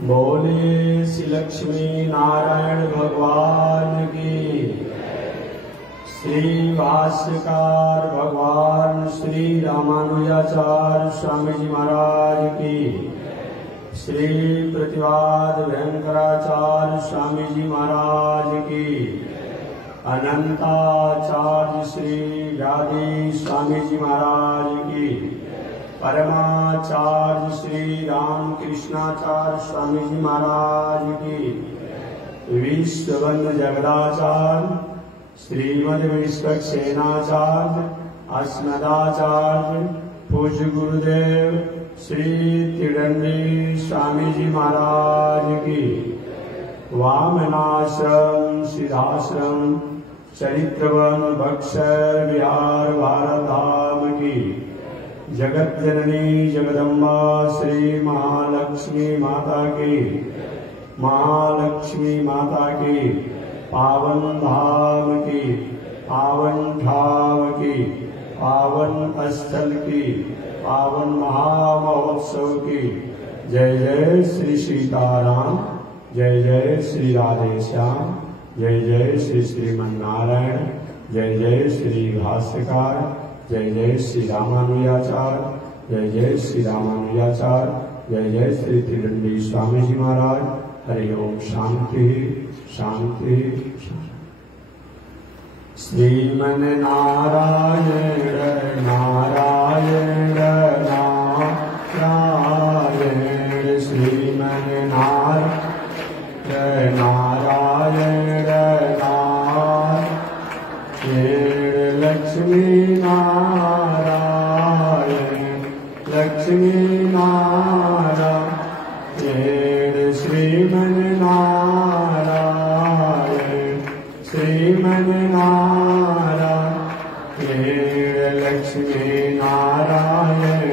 बोले श्री लक्ष्मी नारायण भगवान की। श्री भाष्यकार भगवान श्री रामानुजाचार्य स्वामी जी महाराज की। श्री प्रतिवाद भयंकराचार्य स्वामी जी महाराज की। अनंताचार्य श्री व्यादी स्वामी जी महाराज की। परमाचार्य श्री रामकृष्णाचार्य स्वामी जी महाराज की। विश्ववंद जगदाचार्य श्रीमद विश्वक्सेनाचार्य अस्मदाचार्य पूज्य गुरुदेव श्री त्रिदंडी स्वामी जी महाराज की। वामनाश्रम सिद्धाश्रम चरित्रवन बक्सर बिहार भारत धाम की। जगत जननी जगदम्बा श्री महालक्ष्मी माता की। महालक्ष्मी माता की पावन धाम की, पावन धाम की, पावन स्थल की, पावन महामहोत्सव की। जय जय श्री सीताराम, जय जय श्री राधे श्याम, जय जय श्री श्रीमन्नारायण, जय जय श्री भाष्यकार, जय जय श्री रामानुजाचार्य, जय जय श्री रामानुजाचार्य, जय जय श्री त्रिदंडी स्वामी जी महाराज। हरि ओम। शांति शांति। श्रीमन नारायण नारायण नारायण, श्रीमन नारायण नारायण नारायण, लक्ष्मी नारायण लक्ष्मी नारायण, श्रीमन नारायण श्रीमन नारायण, लक्ष्मी नारायण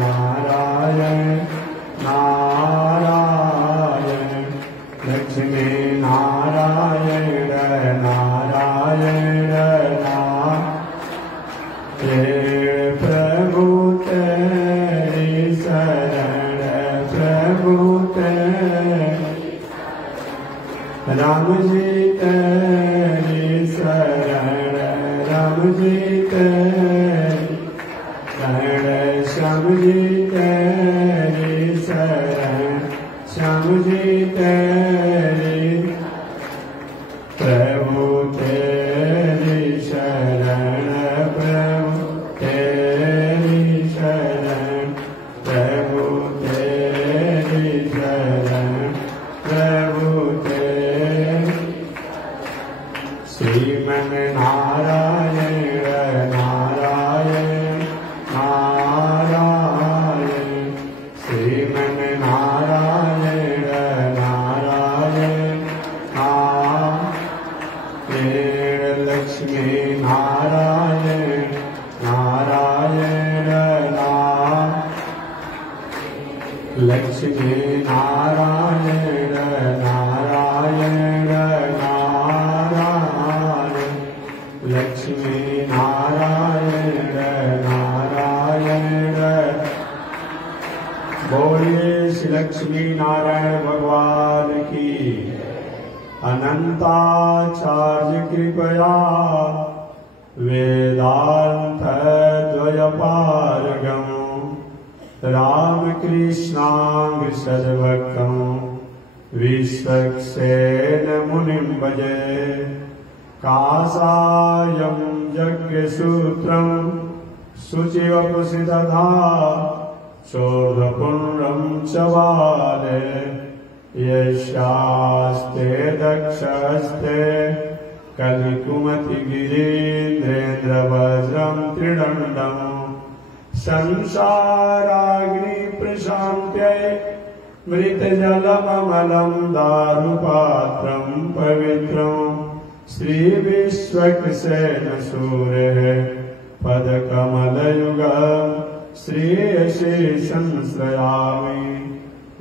नारायण नारायण, लक्ष्मी नारायण नारायण नारायण। प्रभु तेरी शरण प्रभु तेरी, राम जी तेरी शरण राम जी तेरी शरण, श्याम जी तेरी शरण श्याम जी तेरी, प्रभु तेरी शरण प्रभु तेरी शरण, प्रभु तेरी शरण प्रभु तेरी। श्रीमन नारायण नारायण नारायण, श्रीमन नारायण नारायण नारायण, लक्ष्मी नारायण नारायण नारायण, लक्ष्मी नारायण नारायण नारायण, लक्ष्मी नारायण नारायण। बोलिए श्री लक्ष्मी नारायण भगवान की। अनंताचार्य कृपया वेदांत द्वयपारगम रामकृष्णांग सर्वकं विश्वक्सेन मुनिं भजे। कासायं यज्ञसूत्रं शुचिवपुषि दधा, शोधपुण्ड्रं च वाले यस्यास्ते दक्षस्ते, कलिकुमतिगिरीन्द्रेन्द्रवज्रं त्रिदण्डम्। संसाराग्नि प्रशान्त्यै मृतजलममलं दारुपात्रं पवित्रम्। श्रीविश्वक्सेन सूरेः पदकमलयुगम् श्रेयसे संश्रयामि।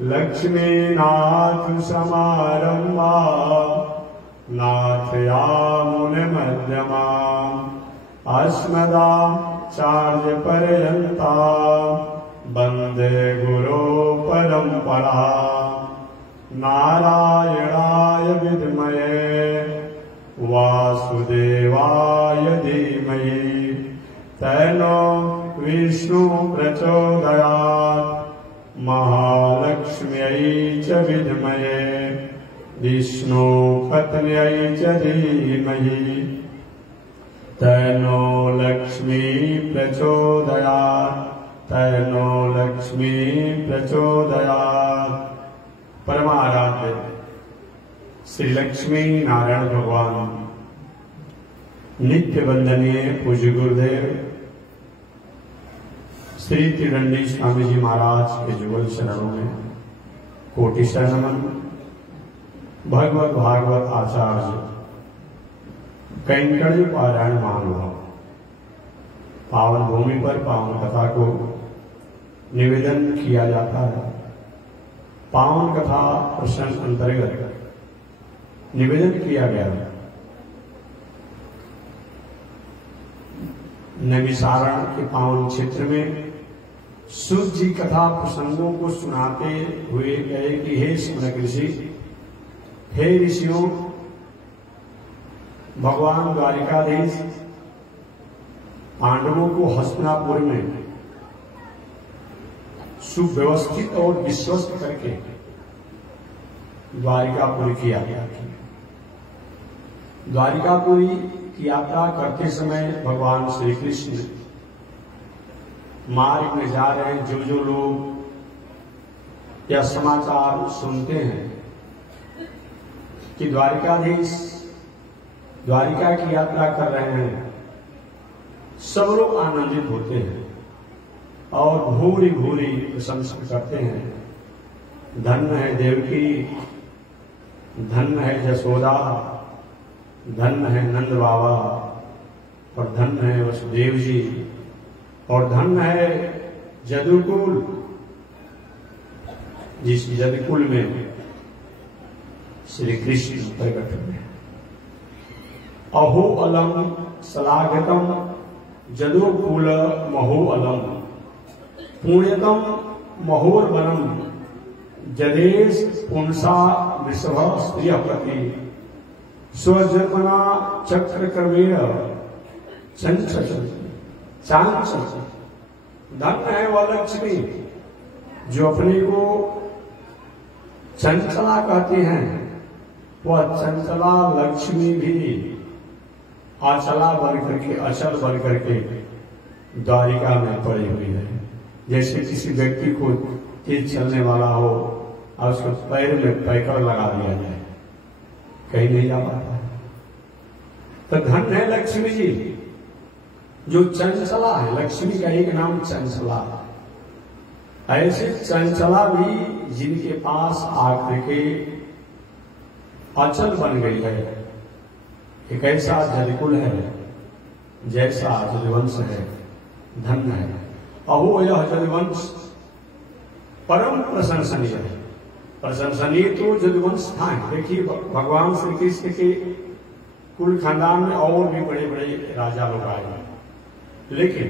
लक्ष्मीनाथ समारम्भा नाथयामुनिमध्यमाम्, अस्मदाचार्यपर्यन्ताम् वन्दे गुरो परं परम्परा नारायणाय विद्महे वासुदेवाय धीमहि तन्नो विष्णु प्रचोदयात् महालक्ष्म्यै च विद्महे विष्णु पत्न्यै च धीमहि तन्नो लक्ष्मी प्रचोदयात् तन्नो लक्ष्मी प्रचोदयात्। परमाराध्य श्री लक्ष्मी नारायण भगवान नित्य वंदनीय पूज्य गुरुदेव श्री त्रिदंडी स्वामी जी महाराज के जुगल शरणों में कोटि शरणमन। भगवत भागवत आचार्य कैंकड़ी पारायण महानुभाव पावन भूमि पर पावन कथा को निवेदन किया जाता है। पावन कथा प्रसंग अंतर्गत निवेदन किया गया है। नैमिषारण के पावन क्षेत्र में सूत जी कथा प्रसंगों को सुनाते हुए कहे कि हे शौनक ऋषि, हे ऋषियों, भगवान द्वारिकाधीश पांडवों को हस्तिनापुर में सुव्यवस्थित और विश्वस्त करके द्वारिकापुरी की यात्रा की। द्वारिकापुरी की यात्रा करते समय भगवान श्री कृष्ण मार्ग में जा रहे हैं। जो लोग यह समाचार सुनते हैं कि द्वारिकाधीश द्वारिका की यात्रा कर रहे हैं, सब लोग आनंदित होते हैं और भूरी भूरी प्रशंसा करते हैं। धन्य है देवकी, धन्य है यशोदा, धन्य है नंद बाबा, और धन्य है वसुदेव जी, और धन्य है जदुकुल, जिस जदुकुल में श्री कृष्ण प्रकट हुए। अहो अलम सलाघतम जदुकुल महो अलम पुण्यतम महोरवनम जदेश पुंसा वृषभ स्त्रियपति स्वजन्मना चक्र कर्वेण चंचल चांचल। धन्य है वह लक्ष्मी जो अपने को चंचला कहती हैं। वह चंचला लक्ष्मी भी अचला बन करके, अचल बन करके द्वारिका में पड़ी हुई है। जैसे किसी व्यक्ति को तेज चलने वाला हो और उसको पैर में पैकर लगा दिया जाए, कहीं नहीं जा पाता है। तो धन्य है लक्ष्मी जी जो चंचला है। लक्ष्मी का एक नाम चंचला। ऐसे चंचला भी जिनके पास आकर के अचल बन गई है। एक ऐसा जदकुल है जैसा जदवंश है, धन्य है। अहो यह जदवंश परम प्रशंसनीय है। प्रशंसनीय तो जदवंश था। देखिए भगवान श्री कृष्ण के कुल खानदान में और भी बड़े बड़े राजा लोग आए, लेकिन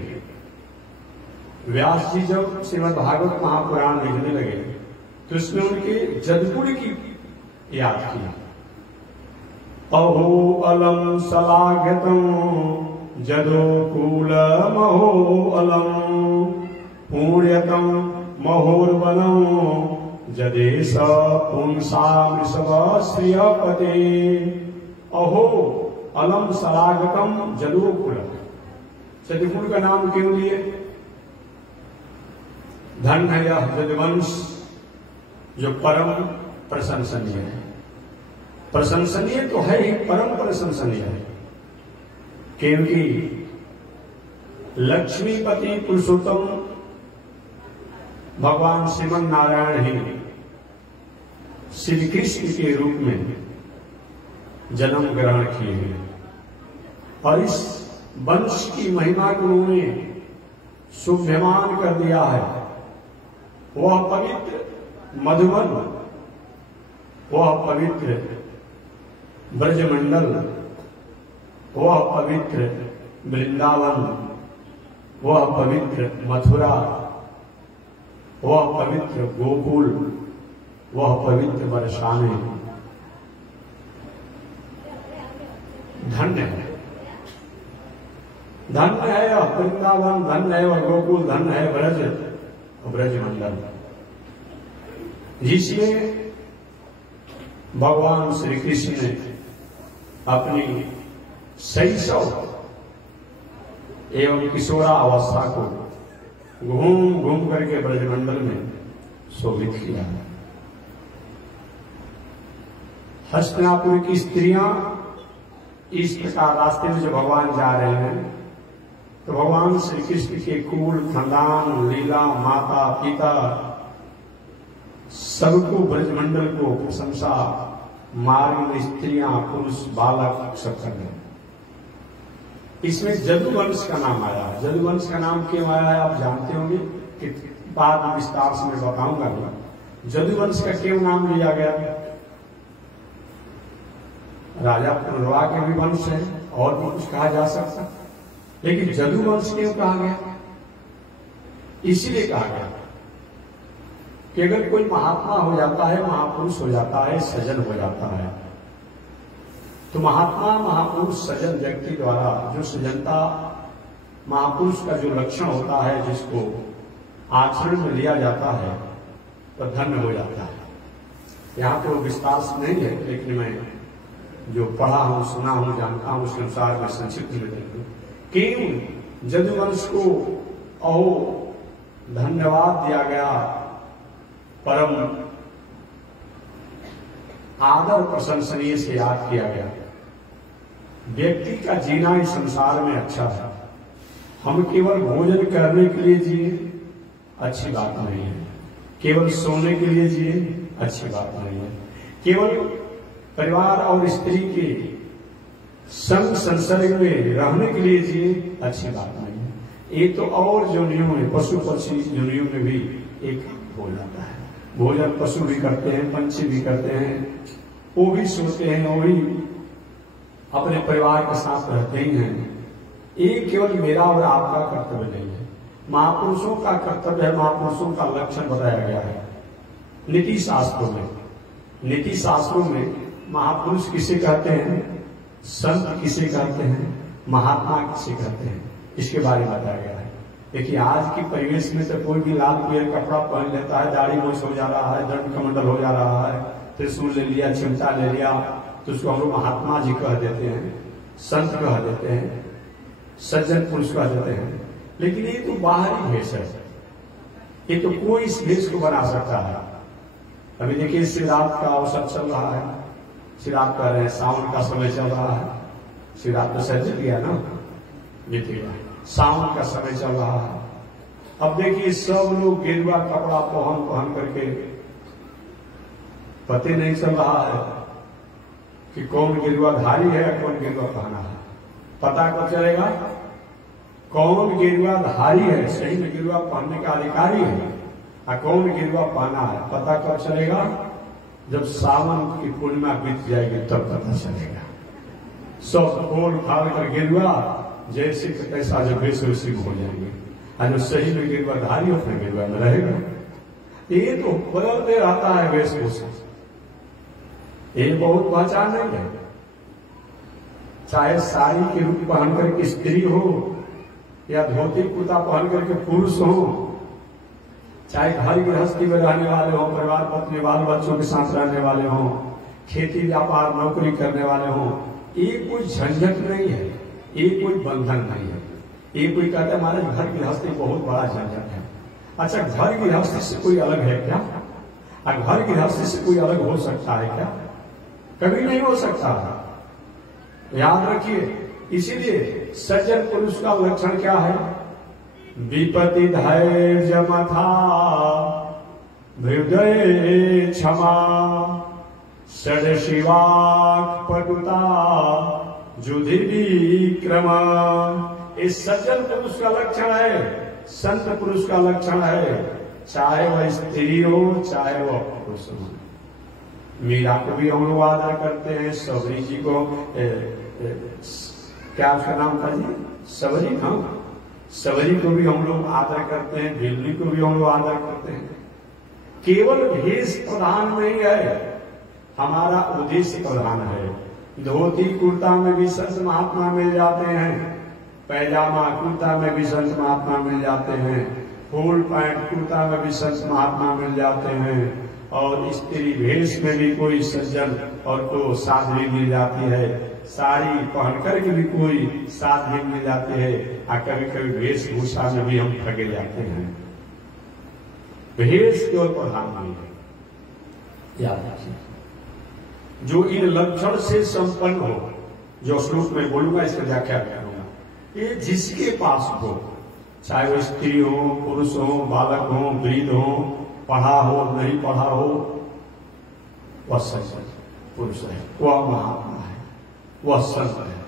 व्यास जी जब श्रीमद् भागवत महापुराण लिखने लगे तो उसमें उनके जदकुल की याद किया। अहो अलम सलाघतम जदुकुल महो अलम पुण्यतम महोरवनम जदेश पुंसा वृषभ श्रियपते। अहो अलम सलाघतम जदुकुल। जदुकुल का नाम क्यों लिए? धन्य है यह जदवंश जो परम प्रशंसनीय है। प्रशंसनीय तो है ही, परम प्रशंसनीय है, क्योंकि लक्ष्मीपति पुरुषोत्तम भगवान श्रीमन नारायण ही श्री कृष्ण के रूप में जन्म ग्रहण किए हैं और इस वंश की महिमा को उन्होंने शुभ्यमान कर दिया है। वह पवित्र मधुबन, वह पवित्र ब्रजमंडल, वह पवित्र वृंदावन, वह पवित्र मथुरा, वह पवित्र गोकुल, वह पवित्र बरसाने धन्य है। धन्य है वृंदावन, धन्य है वह गोकुल, धन्य है ब्रज, ब्रज मंडल, जिसमें भगवान श्री कृष्ण ने अपनी शैशव एवं किशोरा अवस्था को घूम घूम करके ब्रजमंडल में शोभित किया। हस्तिनापुर की स्त्रियां इस प्रकार रास्ते में जो भगवान जा रहे हैं, तो भगवान श्री कृष्ण के कुल, खानदान, लीला, माता पिता सबको, ब्रजमंडल को प्रशंसा, मार्ग में स्त्रियां, पुरुष, बालक सब कर रहे हैं। इसमें जदुवंश का नाम आया। जदुवंश का नाम क्यों आया है आप जानते होंगे, कि बाद में विस्तार से मैं बताऊंगा। जदुवंश का क्यों नाम लिया गया? राजा पुनर्वा के भी वंश है और भी कुछ कहा जा सकता, लेकिन जदुवंश क्यों कहा गया? इसीलिए कहा गया कि अगर कोई महात्मा हो जाता है, महापुरुष हो जाता है, सज्जन हो जाता है, तो महात्मा, महापुरुष, सज्जन व्यक्ति द्वारा जो सज्जनता, महापुरुष का जो लक्षण होता है, जिसको आचरण में लिया जाता है, तो धन्य हो जाता है। यहाँ तो विस्तार से नहीं है, लेकिन मैं जो पढ़ा हूं, सुना हूं, जानता हूं, उसके अनुसार मैं संक्षिप्त में देखूं कि जदुवंश को अहो धन्यवाद दिया गया, परम आदर प्रशंसनीय से याद किया गया। व्यक्ति का जीना इस संसार में अच्छा है। हम केवल भोजन करने के लिए जिए, अच्छी बात नहीं है। केवल सोने के लिए जिए, अच्छी बात नहीं है। केवल परिवार और स्त्री के संग संसर्ग में रहने के लिए जिए, अच्छी बात नहीं है। ये तो और जोनियों में, पशु पक्षी जोनियों में भी एक हो जाता है। भोजन पशु भी करते हैं, पंछी भी करते हैं, वो भी सोते हैं, वो भी अपने परिवार के साथ रहते ही हैं। ये केवल मेरा और आपका कर्तव्य नहीं है, महापुरुषों का कर्तव्य है। महापुरुषों का लक्षण बताया गया है नीति शास्त्रों में। नीति शास्त्रों में महापुरुष किसे कहते हैं, संत किसे कहते हैं, महात्मा किसे कहते हैं, इसके बारे में बताया गया है। देखिए आज की परिवेश में तो कोई भी लाल पीला कपड़ा पहन लेता है, दाढ़ी मूछ हो जा रहा है, दंड कमंडल हो जा रहा है, त्रिशूल ले लिया, चिमटा ले लिया, तो उसको हम लोग महात्मा जी कह देते हैं, संत कह देते हैं, सज्जन पुरुष कह देते हैं। लेकिन ये तो बाहरी भेष है, ये तो कोई इस भेष को बना सकता है। अभी देखिए श्रीरात का अवसर चल रहा है, श्रीरात कह रहे हैं, सावन का समय चल रहा है। श्रीरात तो सज गया ना, बीत गया, सावन का समय चल रहा है। अब देखिए सब लोग गेरुआ कपड़ा पहन करके, पता नहीं चल रहा है कि कौन गेरुआधारी है, कौन गेरुआ पहना है। पता कब चलेगा कौन गेरुआधारी है, सही में गेरुआ पहनने का अधिकारी है, और कौन गेरुआ पहना है? पता कब चलेगा? जब सावन की पूर्णिमा बीत जाएगी तब पता चलेगा। सब खोल खाल कर गेरुआ जैसे कैसा जब वेश वैसे हो जाएंगे, और जो सही में गेरुआधारी अपने गेरुआ में रहेगा। ये तो बदलते रहता है वेशभूषा, ये बहुत पहचान नहीं है। चाहे साड़ी के रूप पहन करके स्त्री हो, या धोती कुर्ता पहन करके पुरुष हो, चाहे घर गृहस्थी में रहने वाले हो, परिवार पत्नी बाल बच्चों के साथ रहने वाले हो, खेती व्यापार नौकरी करने वाले हो, ये कोई झंझट नहीं है, ये कोई बंधन नहीं है। ये कोई कहता है हमारे घर गृहस्थी बहुत बड़ा झंझट है। अच्छा, घर गृहस्थी से कोई अलग है क्या? और घर गृहस्थी से कोई अलग हो सकता है क्या? कभी नहीं हो सकता। याद रखिए, इसीलिए सज्जन पुरुष का लक्षण क्या है? विपत्ति धैर्य मथा हृदय क्षमा षड शिवाक पटुता जुधि विक्रम। इस सज्जन पुरुष का लक्षण है, संत पुरुष का लक्षण है, चाहे वह स्त्री हो चाहे वह पुरुष हो। मीरा को भी हम लोग आदर करते हैं, सबरी जी को क्या उसका नाम था जी? सबरी, हाँ, सबरी को भी हम लोग आदर करते हैं, बिल्ली को भी हम लोग आदर करते हैं। केवल भेष प्रधान नहीं है, हमारा उद्देश्य प्रधान है। धोती कुर्ता में भी संत महात्मा मिल जाते हैं, पैजामा कुर्ता में भी संत महात्मा मिल जाते हैं, फुल पैंट कुर्ता में भी संत महात्मा मिल जाते हैं, और स्त्री भेष में भी कोई सज्जन और को साध्वी मिल जाती है, साड़ी पहन करके भी कोई साध्वी मिल जाती है, और कभी कभी वेशभूषा में भी हम ठगे जाते हैं। भेष केवल प्रधान नहीं है। याद रखिए, जो इन लक्षण से संपन्न हो, जो श्लोक में बोलूंगा इसका व्याख्या करूंगा, ये जिसके पास हो, चाहे वो स्त्री हो, पुरुष हो, बालक हो, वृद्ध हो, पढ़ा हो नहीं पढ़ा हो, वह सज्जन पुरुष है, वह महात्मा है, वह संत है,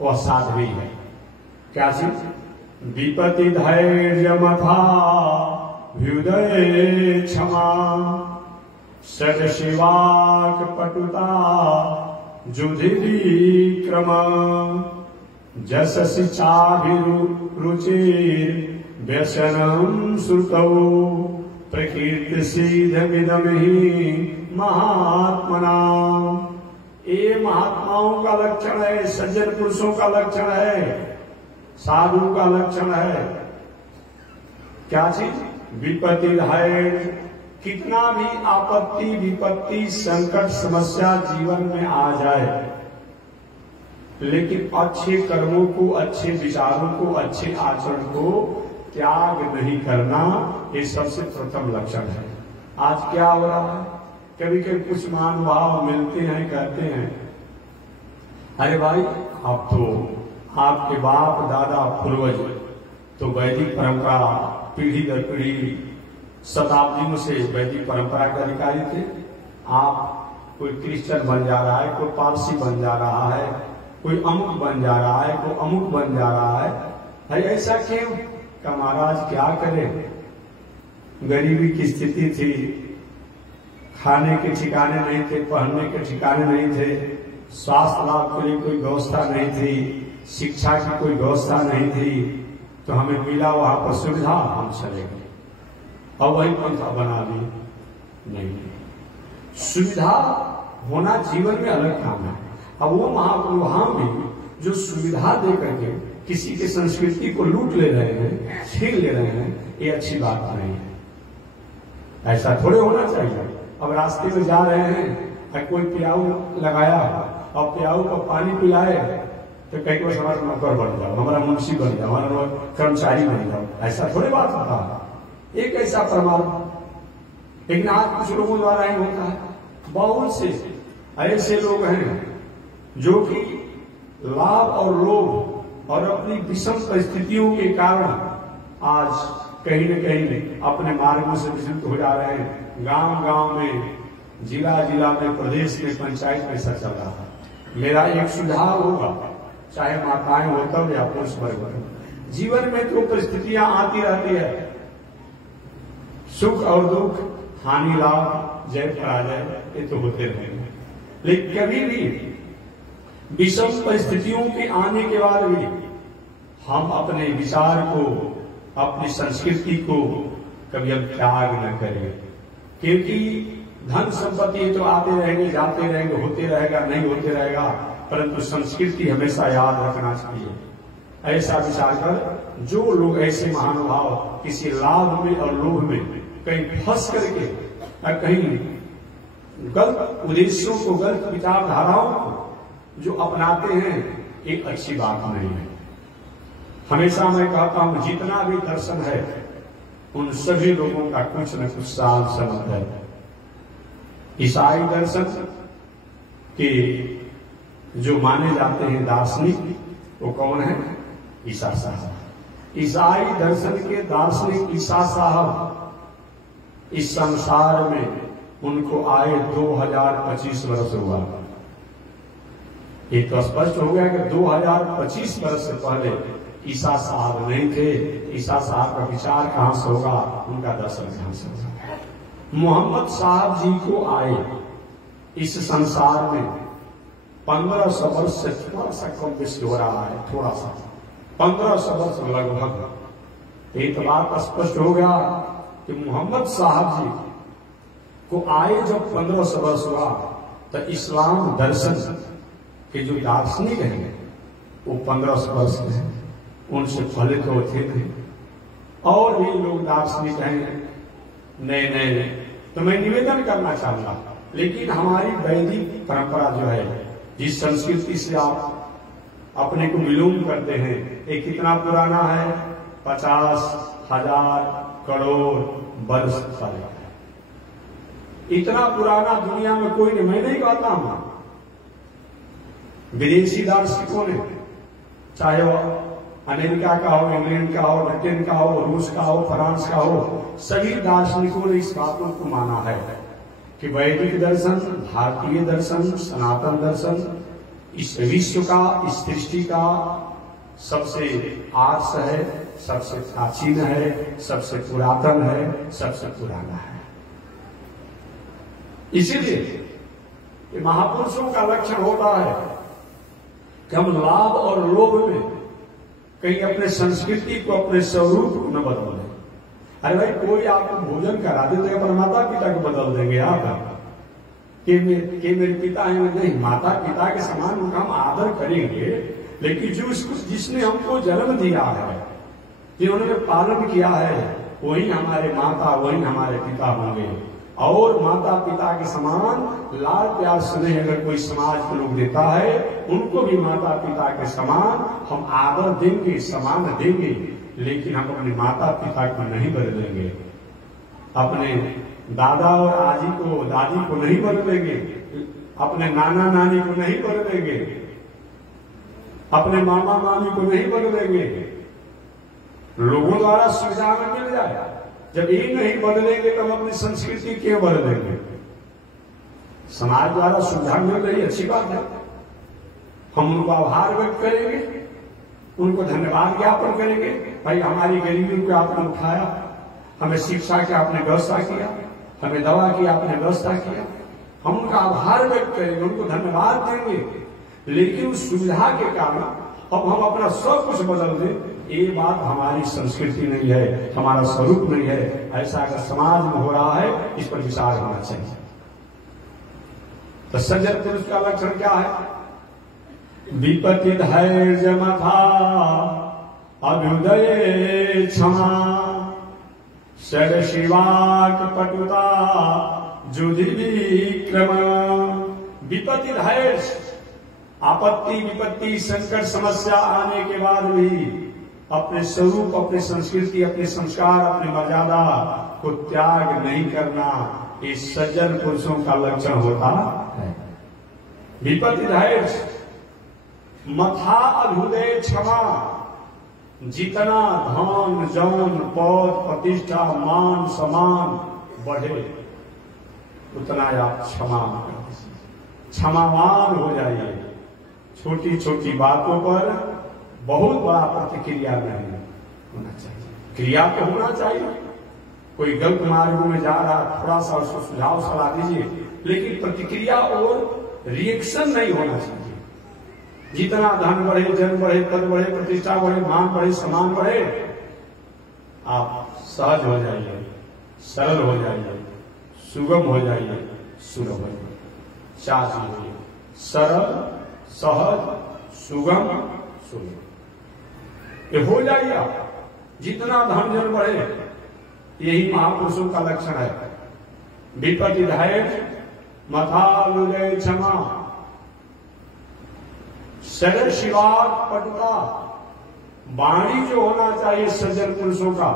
वह साध्वी है। क्या चीज? विपत्ति धैर्य मथा हृदय क्षमा सद शिवाक पटुता जुधि विक्रम जस रुचिर व्यसनम श्रुतौ प्रकीर्ति सिद्धमिदम ही महात्मना। ये महात्माओं का लक्षण है, सज्जन पुरुषों का लक्षण है, साधु का लक्षण है। क्या चीज? विपत्ति धैर्य। कितना भी आपत्ति विपत्ति संकट समस्या जीवन में आ जाए, लेकिन अच्छे कर्मों को, अच्छे विचारों को, अच्छे आचरण को त्याग नहीं करना, ये सबसे प्रथम लक्षण है। आज क्या हो रहा है? कभी कभी कुछ महानुभाव मिलते हैं, कहते हैं अरे भाई अब तो आपके बाप दादा पूर्वज तो वैदिक परंपरा पीढ़ी दर पीढ़ी शताब्दियों से वैदिक परंपरा के अधिकारी थे। आप कोई क्रिश्चियन बन जा रहा है, कोई पारसी बन जा रहा है, कोई अमुक बन जा रहा है, कोई अमुक बन जा रहा है। भाई ऐसा क्यों? का महाराज क्या करें, गरीबी की स्थिति थी, खाने के ठिकाने नहीं थे, पहनने के ठिकाने नहीं थे, स्वास्थ्य लाभ के लिए कोई व्यवस्था नहीं थी, शिक्षा की कोई व्यवस्था नहीं थी, तो हमें मिला वहां पर सुविधा, हम चले गए और वही पंथा बना ली। नहीं, सुविधा होना जीवन में अलग काम है। अब वो महापुरुष वहां भी जो सुविधा दे करके किसी की संस्कृति को लूट ले रहे हैं, छीन ले रहे हैं, ये अच्छी बात नहीं है। ऐसा थोड़े होना चाहिए। अब रास्ते में जा रहे हैं, कोई प्याऊ लगाया और प्याऊ को पानी पिलाए तो कई बार हमारा नौकर बन जाओ, हमारा मुंशी बन जाओ, हमारा कर्मचारी बन जाओ, ऐसा थोड़ी बात होता है। एक ऐसा प्रमाण, लेकिन आज कुछ लोगों द्वारा ही होता है। बहुत से ऐसे लोग हैं जो कि लाभ और लोभ और अपनी विषम परिस्थितियों के कारण आज कहीं न कहीं अपने मार्गों से विचलित हो जा रहे हैं। गांव गांव में, जिला जिला में, प्रदेश में, पंचायत में ऐसा चल रहा है। मेरा एक सुझाव होगा, चाहे माताएं हो तब या पुरुष वर्ग हो, जीवन में तो परिस्थितियां आती रहती है, सुख और दुख, हानि लाभ, जय पराजय, ये तो होते रहेंगे। लेकिन कभी भी विषम परिस्थितियों के आने के बाद भी हम अपने विचार को, अपनी संस्कृति को कभी हम त्याग न करें, क्योंकि धन संपत्ति तो आते रहेंगे, जाते रहेंगे, होते रहेगा, नहीं होते रहेगा, परंतु संस्कृति हमेशा याद रखना चाहिए। ऐसा विचार कर जो लोग ऐसे महानुभाव किसी लाभ में और लोभ में कहीं फंस करके कहीं गलत उद्देश्यों को, गलत विचारधाराओं को जो अपनाते हैं, एक अच्छी बात नहीं है। हमेशा मैं कहता हूं, जितना भी दर्शन है उन सभी लोगों का कुछ न कुछ साल संबंध है। ईसाई दर्शन के जो माने जाते हैं दार्शनिक, वो कौन है? ईसा साहब। ईसाई दर्शन के दार्शनिक ईसा साहब इस संसार में उनको आए 2025 वर्ष हुआ। ये तो स्पष्ट हो गया कि 2025 वर्ष से पहले ईसा साहब नहीं थे। ईसा साहब का विचार कहां से होगा, उनका दर्शन कहां से होगा? मोहम्मद साहब जी को आए इस संसार में 1500 वर्ष से थोड़ा सा कम बेसी हो रहा है, थोड़ा सा 1500 वर्ष लगभग एक बात स्पष्ट हो गया कि मोहम्मद साहब जी को आए जब 1500 वर्ष हुआ तो इस्लाम दर्शन के जो दार्शनिक हैं वो 1500 वर्ष के हैं, उनसे पहले तो थे नहीं। और भी लोग दार्शनिक हैं नए नए, तो मैं निवेदन करना चाहूंगा, लेकिन हमारी वैदिक परंपरा जो है, जिस संस्कृति से आप अपने को विलोम करते हैं, ये कितना पुराना है? 50,000 करोड़ वर्ष पहले है। इतना पुराना दुनिया में कोई नहीं, मैं नहीं कहता हूं, विदेशी दार्शनिकों ने, चाहे वो अमेरिका का हो, इंग्लैंड का हो, ब्रिटेन का हो, रूस का हो, फ्रांस का हो, सभी दार्शनिकों ने इस बातों को माना है कि वैदिक दर्शन, भारतीय दर्शन, सनातन दर्शन इस विश्व का, इस सृष्टि का सबसे आर्ष है, सबसे प्राचीन है, सबसे पुरातन है, सबसे पुराना है। इसीलिए महापुरुषों का लक्षण होता है कि हम लाभ और लोभ में कहीं अपने संस्कृति को, अपने स्वरूप को न बदल दें। अरे भाई, कोई आपको भोजन करा दे तो अपने माता पिता को बदल देंगे आप कि मेरे पिता हैं? नहीं, माता पिता के समान उनका हम आदर करेंगे, लेकिन जो जिसने हमको जन्म दिया है, जिन्होंने पालन किया है, वही हमारे माता, वही हमारे पिता होंगे। और माता पिता के समान लाल प्यार स्नेह अगर कोई समाज को लोग देता है, उनको भी माता पिता के समान हम आदर देंगे, सम्मान देंगे, लेकिन हम अपने माता पिता को नहीं बदलेंगे, अपने दादा और आजी को, दादी को नहीं बदलेंगे, अपने नाना नानी को नहीं बदलेंगे, अपने मामा मामी को नहीं बदलेंगे। लोगों द्वारा सुविधा में मिल जाए, जब ये नहीं बदलेंगे तो हम अपनी संस्कृति क्यों बदलेंगे? समाज द्वारा सुविधा मिल रही, अच्छी बात है, हम उनको आभार व्यक्त करेंगे, उनको धन्यवाद ज्ञापन करेंगे, भाई हमारी गरीबी को आपने उठाया, हमें शिक्षा की आपने व्यवस्था किया, हमें दवा की आपने व्यवस्था किया, हम उनका आभार व्यक्त करेंगे, उनको धन्यवाद देंगे। लेकिन उस सुविधा के कारण अब हम अपना सब कुछ बदल दें, ये बात हमारी संस्कृति नहीं है, हमारा स्वरूप नहीं है। ऐसा अगर समाज में हो रहा है, इस पर विचार होना चाहिए। तो सज्जन पुरुष का लक्षण क्या है? विपत्ति धैर्य मथा अभ्युदय क्षमा षड शिवाक पटुता जुधि विक्रम। विपत्ति धैर्य, आपत्ति विपत्ति संकट समस्या आने के बाद भी अपने स्वरूप, अपनी संस्कृति, अपने संस्कार, अपनी मर्यादा को त्याग नहीं करना, ये सज्जन पुरुषों का लक्षण होता है। विपत्ति धैर्य मथा अभ्युदय क्षमा, जितना धन जौन पद प्रतिष्ठा मान सम्मान बढ़े उतना आप क्षमावान हो जाइए। छोटी छोटी बातों पर बहुत बड़ा प्रतिक्रिया नहीं होना चाहिए, क्रिया तो होना चाहिए। कोई गलत मार्ग में जा रहा, थोड़ा सा उसको सुझाव सलाह दीजिए, लेकिन प्रतिक्रिया और रिएक्शन नहीं होना चाहिए। जितना धन बढ़े, जन बढ़े, पद बढ़े, प्रतिष्ठा बढ़े, मान बढ़े, सम्मान बढ़े, आप सहज हो जाइए, सरल हो जाइए, सुगम हो जाइए, सुलभ हो जाइए। चार चीज होइए, सरल, सहज, सुगम, सुलभ, ये हो जाइए आप। जितना धन जन बढ़े, यही महापुरुषों का लक्षण है। विपत्ति धैर्य मथा अभ्युदय क्षमा षड शिवाक पटुता। वाणी जो होना चाहिए सज्जन पुरुषों का,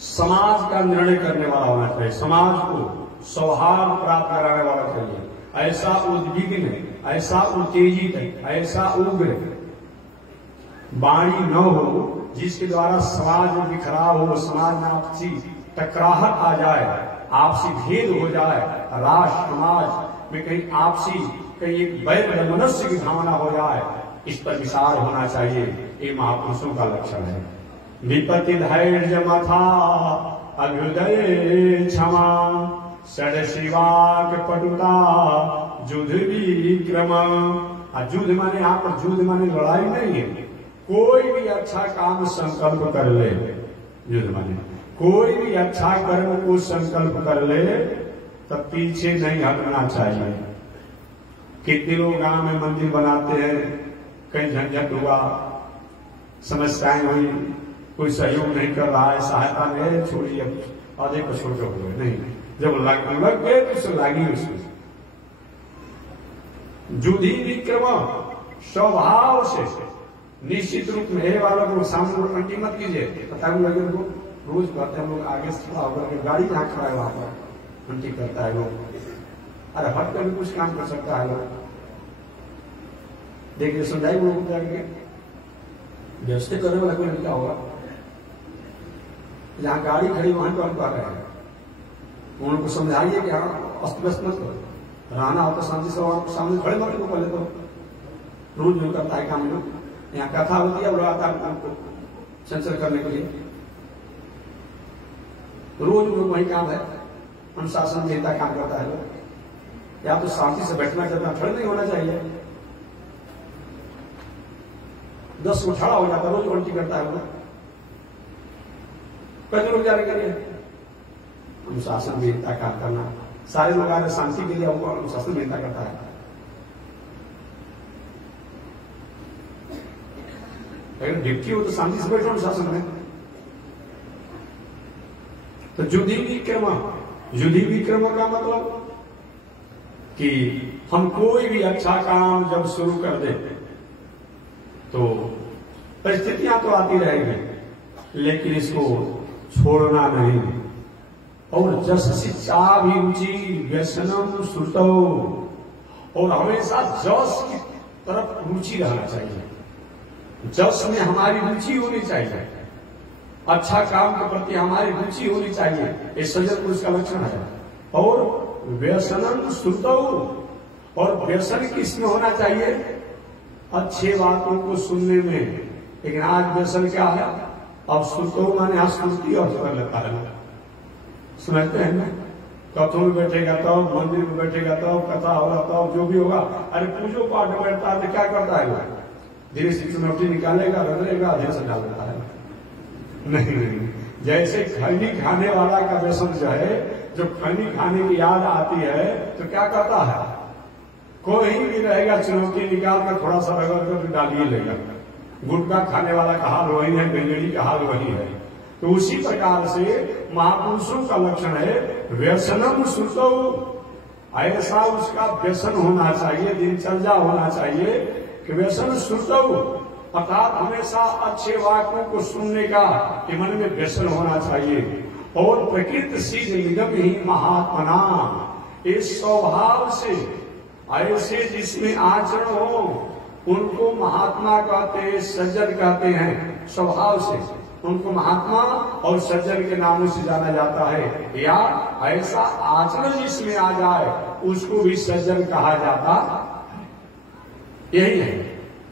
समाज का निर्णय करने वाला होना चाहिए, समाज को सौहार्द प्राप्त कराने वाला चाहिए। ऐसा उद्विग्न, ऐसा उत्तेजित, ऐसा उग्र वाणी न हो जिसके द्वारा समाज में बिखराव हो, समाज में आपसी टकराहट आ जाए, आपसी भेद हो जाए, राष्ट्र समाज में कहीं आपसी, कहीं एक वैर मनस्य की भावना हो जाए, इस पर विचार होना चाहिए। ये महापुरुषों का लक्षण है। विपत्ति धैर्य मथा अभ्युदय क्षमा षड शिवाक पटुता युद्ध विक्रम। युद्ध माने यहाँ पर युद्ध माने लड़ाई नहीं है, कोई भी अच्छा काम संकल्प कर ले, युद्ध माने कोई भी अच्छा कर्म को संकल्प कर ले तब पीछे नहीं हटना चाहिए। कितने लोग गांव में मंदिर बनाते हैं, कहीं झंझट हुआ, समस्याएं हुई, कोई सहयोग नहीं कर रहा है, सहायता नहीं, छोड़िए आधे को छोड़ हुए नहीं, जब लग गए तो उसे लागी उसमें। जुधी विक्रम स्वभाव से निश्चित रूप में वालों को सामने कंटी मत कीजिए। पता लगे उनको रोज कहते हैं लोग आगे से खड़ा होकर गाड़ी जहां खड़ा है वहां पर कंटी करता है लोग, अरे हट कर भी कुछ काम कर सकता है लोग। देखिए समझाइए लोगों को जाके व्यवस्था करने वाला कोई क्या होगा, जहां गाड़ी खड़ी वहां पर कर रहे हैं, उनको समझाइए कि हाँ अस्त व्यस्त मत करो, रहना हो तो शांति से सामने खड़े मत को पहले तो रोज जो करता है काम लोग। यहाँ कथा होती है लगातार उनको संचर करने के लिए, रोज लोग वही काम है, अनुशासन देता काम करता है लोग। या तो शांति से बैठना चलना खड़े नहीं होना चाहिए, 10 को खड़ा हो जाता रोज उल्टी करता है लोग, कैसे लोग जाने के लिए अनुशासन देता काम करना। सारे लोग आगे शांति के लिए अनुशासन देता करता है। अगर डिप्टी हो तो शांति से बैठो अनुशासन में। तो युद्धि विक्रम का मतलब कि हम कोई भी अच्छा काम जब शुरू कर दे तो परिस्थितियां तो आती रहेगी, लेकिन इसको छोड़ना नहीं। और जस चाभिरुचि व्यसनम श्रुतौ, और हमेशा जस की तरफ रुचि रहना चाहिए, जस में हमारी रुचि होनी चाहिए, अच्छा काम के प्रति हमारी रुचि होनी चाहिए, ये सज्जन पुरुष का लक्षण है। और व्यसनम श्रुतौ, और व्यसन किसमें होना चाहिए, अच्छे बातों को सुनने में। लेकिन आज व्यसन क्या है, अब श्रुतौ माने आज स्मृति और कर लेता है, समझते हैं ना, कथों में बैठेगा तो, मंदिर में बैठेगा तो, कथा होगा तो, जो भी होगा, अरे पूजो पाठ में बैठता है तो क्या करता है वो, धीरे से चुनौती निकालेगा, रगड़ेगा, धीरे से डाल देता है। नहीं, जैसे खैनी खाने वाला का व्यसन जो है, जो खैनी खाने की याद आती है तो क्या करता है, कोई भी रहेगा चुनौती निकाल कर थोड़ा सा रगड़ कर डालिए लेगा। गुटखा खाने वाला का हाल वही है, गंजेड़ी का हाल वही है। तो उसी प्रकार से महापुरुषों का लक्षण है व्यसनम श्रुतौ, ऐसा उसका व्यसन होना चाहिए, दिनचर्या होना चाहिए कि व्यसन श्रुतौ, अर्थात हमेशा अच्छे वाक्यों को सुनने का कि मन में व्यसन होना चाहिए। और प्रकृति सिद्ध निगम ही महात्मना, इस स्वभाव से ऐसे जिसमें आचरण हो उनको महात्मा कहते हैं, सज्जन कहते हैं। स्वभाव से उनको महात्मा और सज्जन के नामों से जाना जाता है, या ऐसा आचरण जिसमें आ जाए उसको भी सज्जन कहा जाता, यही है।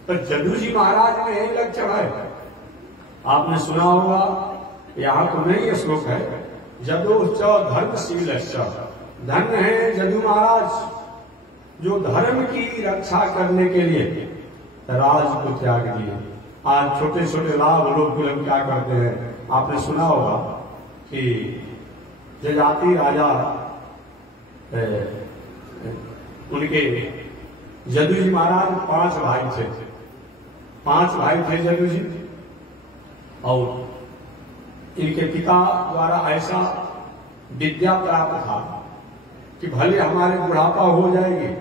तो जदू जी महाराज में यही लक्षण है। आपने सुना होगा, यहां तो नहीं ये श्लोक है, जदो च धर्मशील, धन्य है जदू महाराज जो धर्म की रक्षा करने के लिए राज को त्याग दिए। आज छोटे छोटे लाभ लोग क्या करते हैं, आपने सुना होगा कि जजाति राजा उनके जदू जी महाराज 5 भाई थे, 5 भाई थे जदू जी। और इनके पिता द्वारा ऐसा विद्या प्राप्त था कि भले हमारे बुढ़ापा हो जाएगी,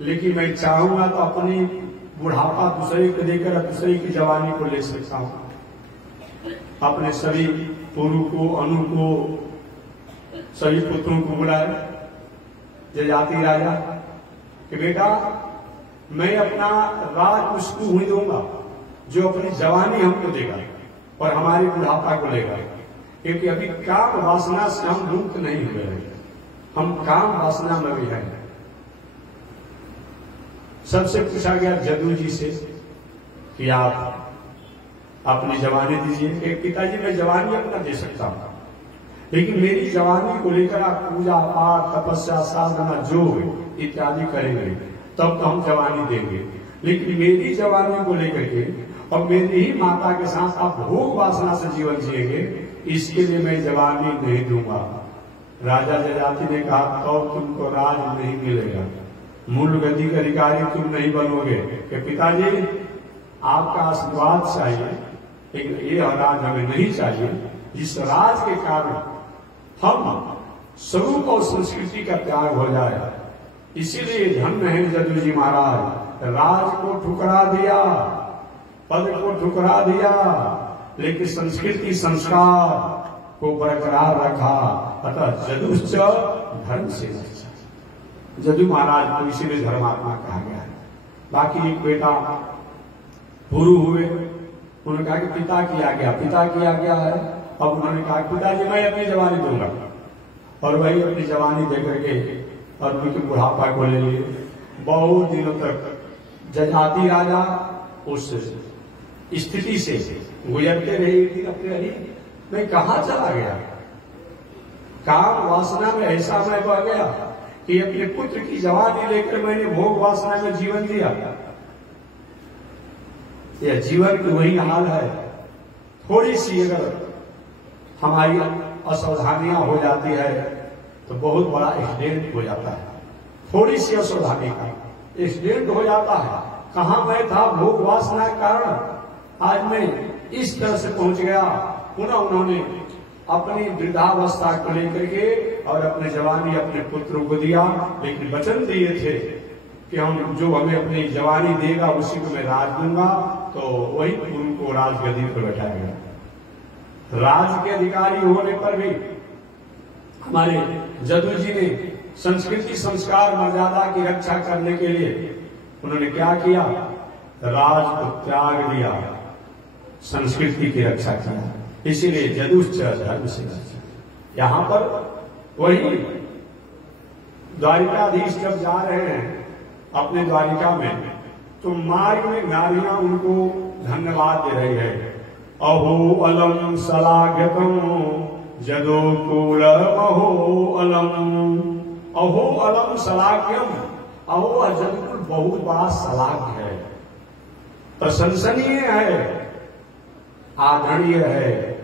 लेकिन मैं चाहूंगा तो अपनी बुढ़ापा दूसरे को देकर दूसरे की जवानी को ले सकता हूं। अपने सभी पुरु को, अनु को, सभी पुत्रों को बुलाए जजाति राजा कि बेटा मैं अपना राज उसको हुई दूंगा जो अपनी जवानी हमको देगा और हमारी बुढ़ापा को लेगा, क्योंकि अभी काम वासना से हम मुक्त नहीं हुए हैं, हम काम वासना में भी हैं। सबसे पूछा गया जदू जी से कि आप अपनी जवानी दीजिए। एक पिताजी मैं जवानी अपना दे सकता हूं, लेकिन मेरी जवानी को लेकर आप पूजा पाठ तपस्या साधना जो इत्यादि करेंगे तब तो हम जवानी देंगे, लेकिन मेरी जवानी को लेकर के और मेरी ही माता के साथ आप भोग वासना से जीवन जिएंगे, इसके लिए मैं जवानी नहीं दूंगा। राजा जजाति ने कहा तो तुमको राज नहीं मिलेगा, मूल गति के अधिकारी तुम नहीं बनोगे। कि पिताजी आपका आशीर्वाद चाहिए, लेकिन ये राज हमें नहीं चाहिए जिस राज के कारण हम स्वरूप और संस्कृति का त्याग हो जाए। इसीलिए धन्य है जदू जी महाराज, राज को ठुकरा दिया, पद को ठुकरा दिया, लेकिन संस्कृति संस्कार को बरकरार रखा। अतः जदुश्च धर्म से जदू महाराज को इसीलिए धर्मात्मा कहा गया है। बाकी एक बेटा गुरु हुए, उन्होंने कहा कि पिता किया गया है। अब उन्होंने कहा पिताजी मैं अपनी जवानी दूंगा, और वही अपनी जवानी देकर के और उनके बुढ़ापा को ले लिए। बहुत दिनों तक जजाति राजा उस स्थिति से गुजरते रहे। एक दिन अपने अरे मैं कहा चला गया, काम वासना में ऐसा मैं बह गया कि अपने पुत्र की जवानी लेकर मैंने भोग वासना में जीवन दिया। यह जीवन की वही हाल है। थोड़ी सी अगर हमारी असावधानियां हो जाती है तो बहुत बड़ा एक्सीडेंट हो जाता है। थोड़ी सी असावधानी का एक्सीडेंट हो जाता है। कहां मैं था भोग वासना के कारण आज मैं इस तरह से पहुंच गया। पुनः उन्होंने अपनी वृद्धावस्था को लेकर के और अपने जवानी अपने पुत्र को दिया, लेकिन वचन दिए थे कि हम जो हमें अपनी जवानी देगा उसी को मैं राज दूंगा। तो वही गुरु को राजगद्दी पर बैठाया गया। राज के अधिकारी होने पर भी हमारे जदू जी ने संस्कृति संस्कार मर्यादा की रक्षा करने के लिए उन्होंने क्या किया, राज को त्याग दिया, संस्कृति की रक्षा किया। इसीलिए जदुश्च धर्म से रक्षा। यहां पर वही द्वारिकाधीश जब जा रहे हैं अपने द्वारिका में, तो मार्ग में नारियां उनको धन्यवाद दे रही है। अहो अलम सलाघ्यतम जदोकुल अहो अलम। अहो अलम सलाघ्यम, अहो जदोकुल बहुत बड़ा सलाघ्य है, प्रशंसनीय है, आदरणीय है।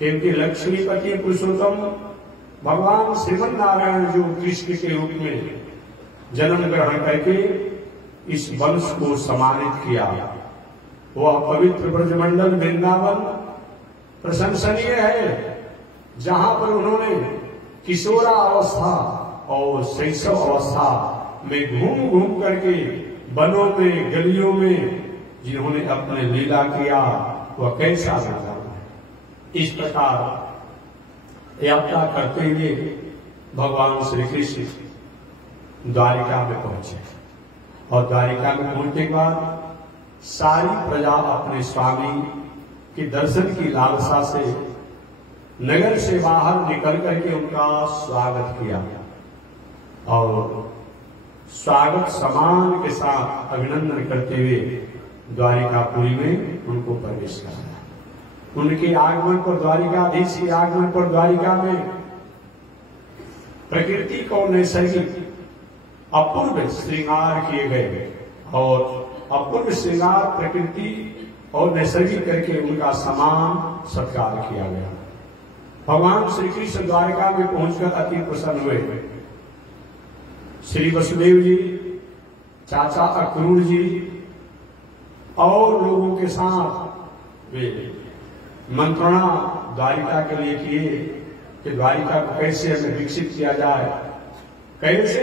क्योंकि लक्ष्मीपति पुरुषोत्तम भगवान श्रीमन नारायण जो कृष्ण के रूप में जन्म ग्रहण करके इस वंश को सम्मानित किया, वह पवित्र ब्रजमंडल वृंदावन प्रशंसनीय है, जहां पर उन्होंने किशोरा अवस्था और शैशव अवस्था में घूम घूम करके वनों में गलियों में जिन्होंने अपने लीला किया, वह कैसा लगा। इस प्रकार यात्रा करते हुए भगवान श्री कृष्ण द्वारिका में पहुंचे, और द्वारिका में पहुंचने के बाद सारी प्रजा अपने स्वामी के दर्शन की लालसा से नगर से बाहर निकल करके उनका स्वागत किया, और स्वागत सम्मान के साथ अभिनंदन करते हुए द्वारिकापुरी में उनको प्रवेश कराया। उनके आगमन पर, द्वारिकाधीश के आगमन पर द्वारिका में प्रकृति को नैसर्गिक अपूर्व श्रृंगार किए गए, और अपूर्व श्रृंगार प्रकृति और नैसर्गिक करके उनका समान सत्कार किया गया। भगवान श्री कृष्ण द्वारिका में पहुंचकर अति प्रसन्न हुए। श्री वसुदेव जी, चाचा अक्रूर जी और लोगों के साथ वे मंत्रणा द्वारिका के लिए किए कि द्वारिका को कैसे हमें विकसित किया जाए, कैसे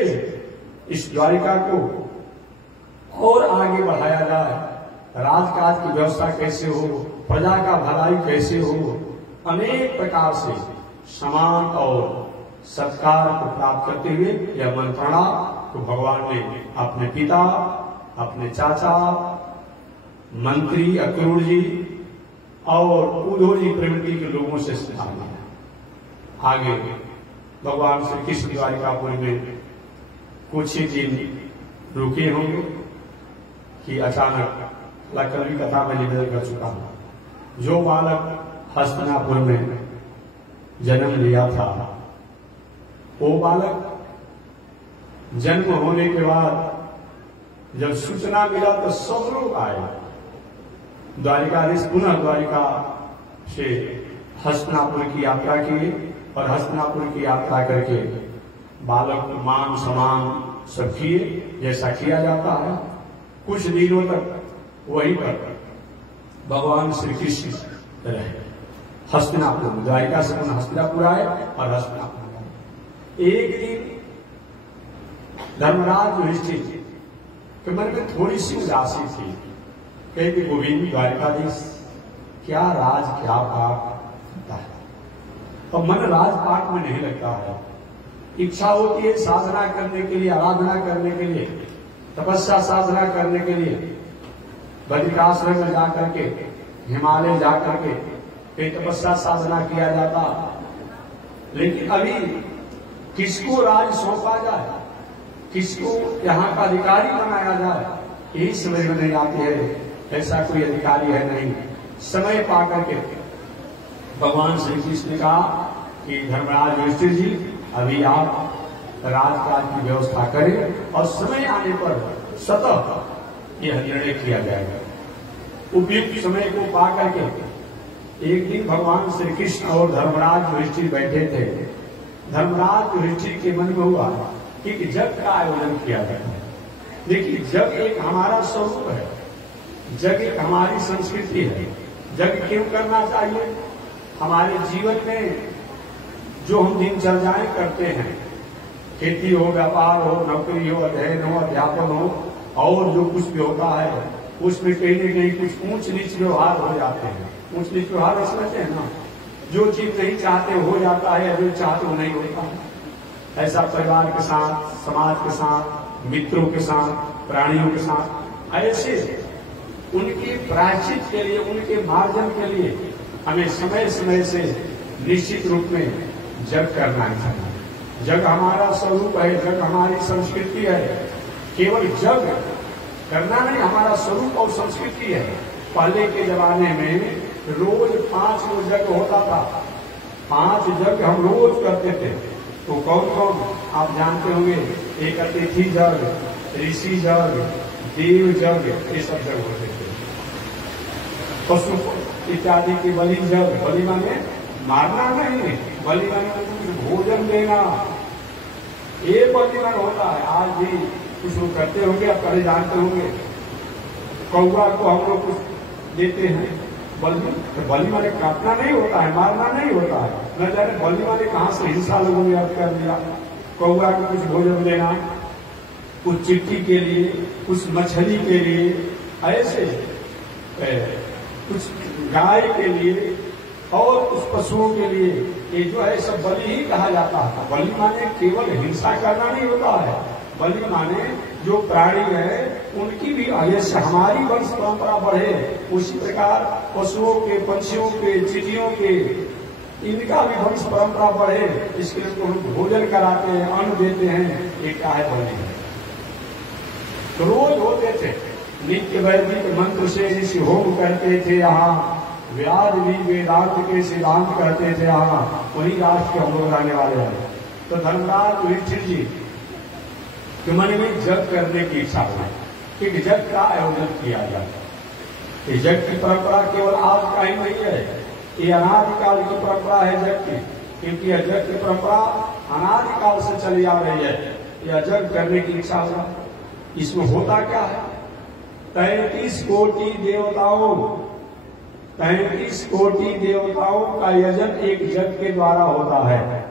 इस द्वारिका को और आगे बढ़ाया जाए, राजकाज की व्यवस्था कैसे हो, प्रजा का भलाई कैसे हो। अनेक प्रकार से सम्मान और सत्कार को प्राप्त करते हुए यह मंत्रणा को भगवान ने अपने पिता, अपने चाचा, मंत्री अक्रूर जी और उद्धव जी प्रवृत्ति के लोगों से सिखा दिया। आगे भगवान श्री कृष्ण द्वारिकापुरी में कुछ ही दिन रुके होंगे कि अचानक कल की कथा में निवेदन कर चुका हूं। जो बालक हस्तिनापुर में जन्म लिया था, वो बालक जन्म होने के बाद जब सूचना मिला तो सब लोग आए, द्वारिकाधीश पुनः द्वारिका से हस्तिनापुर की यात्रा की और हस्तिनापुर की यात्रा करके बालक मान समान सब किए जैसा किया जाता है। कुछ दिनों तक वहीं पर भगवान श्री कृष्ण रहे हस्तिनापुर में। द्वारिका से पुनः हस्तिनापुर आए और हस्तिनापुर आए। एक दिन धर्मराज युधिष्ठिर के मन में थोड़ी सी उदासी थी, कहे गोविंद द्वारिकाधीश क्या राज क्या पाप करता है, और मन राजपाट में नहीं लगता है। इच्छा होती है साधना करने के लिए, आराधना करने के लिए, तपस्या साधना करने के लिए बद्रिकाश्रम में जाकर के, हिमालय जाकर के कई तपस्या साधना किया जाता। लेकिन अभी किसको राज सौंपा जाए, किसको यहाँ का अधिकारी बनाया जाए, यही समझ में नहीं आती है। ऐसा कोई अधिकारी है नहीं। समय पाकर के भगवान श्री कृष्ण ने कहा कि धर्मराज युधिष्ठिर जी अभी आप राजकाज की व्यवस्था करें और समय आने पर स्वतः यह निर्णय किया जाएगा। उपयुक्त समय को पाकर के एक दिन भगवान श्री कृष्ण और धर्मराज युधिष्ठिर बैठे थे। धर्मराज युधिष्ठिर के मन में हुआ कि जग का आयोजन किया जाए। देखिए, जग एक हमारा स्वरूप है, जग एक हमारी संस्कृति है। जग क्यों करना चाहिए? हमारे जीवन में जो हम दिनचर्याएं करते हैं, खेती हो, व्यापार हो, नौकरी हो, अध्ययन हो, अध्यापन हो, और जो कुछ भी होता है उसमें कहीं न कहीं कुछ ऊंच नीच व्यवहार हो जाते हैं। ऊंच नीच व्यवहार समझते हैं ना, जो चीज नहीं चाहते हो जाता है, जो चाहते वो नहीं होता है। ऐसा परिवार के साथ, समाज के साथ, मित्रों के साथ, प्राणियों के साथ, ऐसे उनके प्रायश्चित के लिए, उनके मार्जन के लिए हमें समय समय से निश्चित रूप में जग करना चाहिए। जग हमारा स्वरूप है, जग हमारी संस्कृति है। केवल जग करना नहीं, हमारा स्वरूप और संस्कृति है। पहले के जमाने में रोज 5 जग होता था। 5 जग हम रोज करते थे। तो कौन कौन आप जानते होंगे? एक अतिथि जग, ऋषि जग, देव जग, ये सब जग होते थे। पशु इत्यादि के बलि जग, बलि माने मारना नहीं, बलि माने भोजन देना, ये बलि मन होता है। आज भी कुछ लोग करते होंगे, आप पहले जानते होंगे। कौआ को हम लोग कुछ देते हैं बलि, तो बलि माने काटना नहीं होता है, मारना नहीं होता है। न जाने बलि माने कहां से हिंसा लोगों ने अर्थ कर दिया। कौआ को कुछ भोजन देना, कुछ चिट्ठी के लिए, कुछ मछली के लिए, ऐसे कुछ गाय के लिए और कुछ पशुओं के लिए, ये जो है सब बलि ही कहा जाता है। बलि माने केवल हिंसा करना नहीं होता है। बलि माने जो प्राणी है उनकी भी जैसे हमारी वंश परंपरा बढ़े, उसी प्रकार पशुओं के, पंछियों के, चिड़ियों के, इनका भी वंश परंपरा बढ़े, इसके लिए उनको हम भोजन कराते हैं, अन्न देते हैं। ये क्या है? बलि है। तो रोज होते थे नित्य वैदिक मंत्र से ऋषि होम करते थे। यहाँ व्यास भी वेदांत के सिद्धांत करते थे। यहाँ वही राष्ट्र हम लोग रहने वाले हैं। तो धर्मराज युधिष्ठिर जी के मन में जग करने की इच्छा हुई कि जग का आयोजन किया जाए। ये जग की परंपरा केवल आज का ही नहीं है, ये अनादिकाल की परंपरा है जग की। क्योंकि यह जग की परंपरा अनादिकाल से चली आ रही है। यह जग करने की इच्छा हुआ। इसमें होता क्या है? 33 कोटि देवताओं, 33 कोटि देवताओं का यजन एक जग के द्वारा होता है।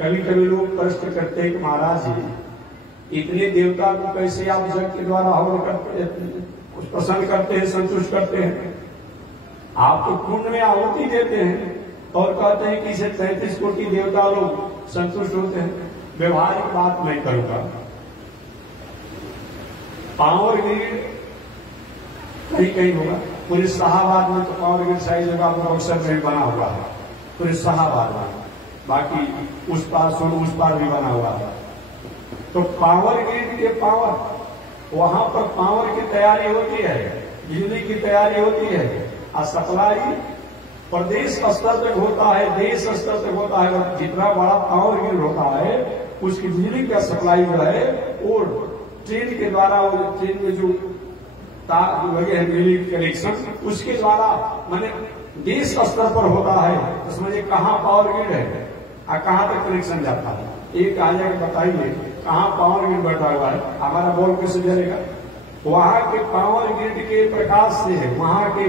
कभी कभी लोग प्रश्न करते हैं कि महाराज जी, इतने देवता को कैसे आप जग के द्वारा हवन करते, कुछ प्रसन्न करते हैं, संतुष्ट करते हैं? आप तो कुंड में आहुति देते हैं और कहते हैं कि इसे 33 कोटि देवता लोग संतुष्ट होते हैं। व्यवहारिक बात मैं करूंगा। पावरगिरी कहीं कहीं होगा, पूरे शाहाबाद में तो पावरगिरी सारी जगह अवसर में बना हुआ है, पूरे शाहाबाद में। बाकी उस पार उस पार भी बना हुआ है। तो पावरगिरी के पावर, वहां पर पावर की तैयारी होती है, बिजली की तैयारी होती है, और सप्लाई प्रदेश स्तर तक होता है, देश स्तर तक होता है। जितना बड़ा पावरगिरी होता है उसकी बिजली का सप्लाई जो है वो ट्रेन के द्वारा, ट्रेन में जो लगे हैं बिजली कनेक्शन, उसके द्वारा मैंने देश स्तर पर होता है तो समझिए कहाँ पावर ग्रिड है और कहाँ तक कनेक्शन जाता है। एक आ जाकर बताइए कहाँ पावर ग्रिड बैठा हुआ है, हमारा बॉल कैसे जलेगा? वहां के पावर ग्रिड के प्रकाश से, वहां के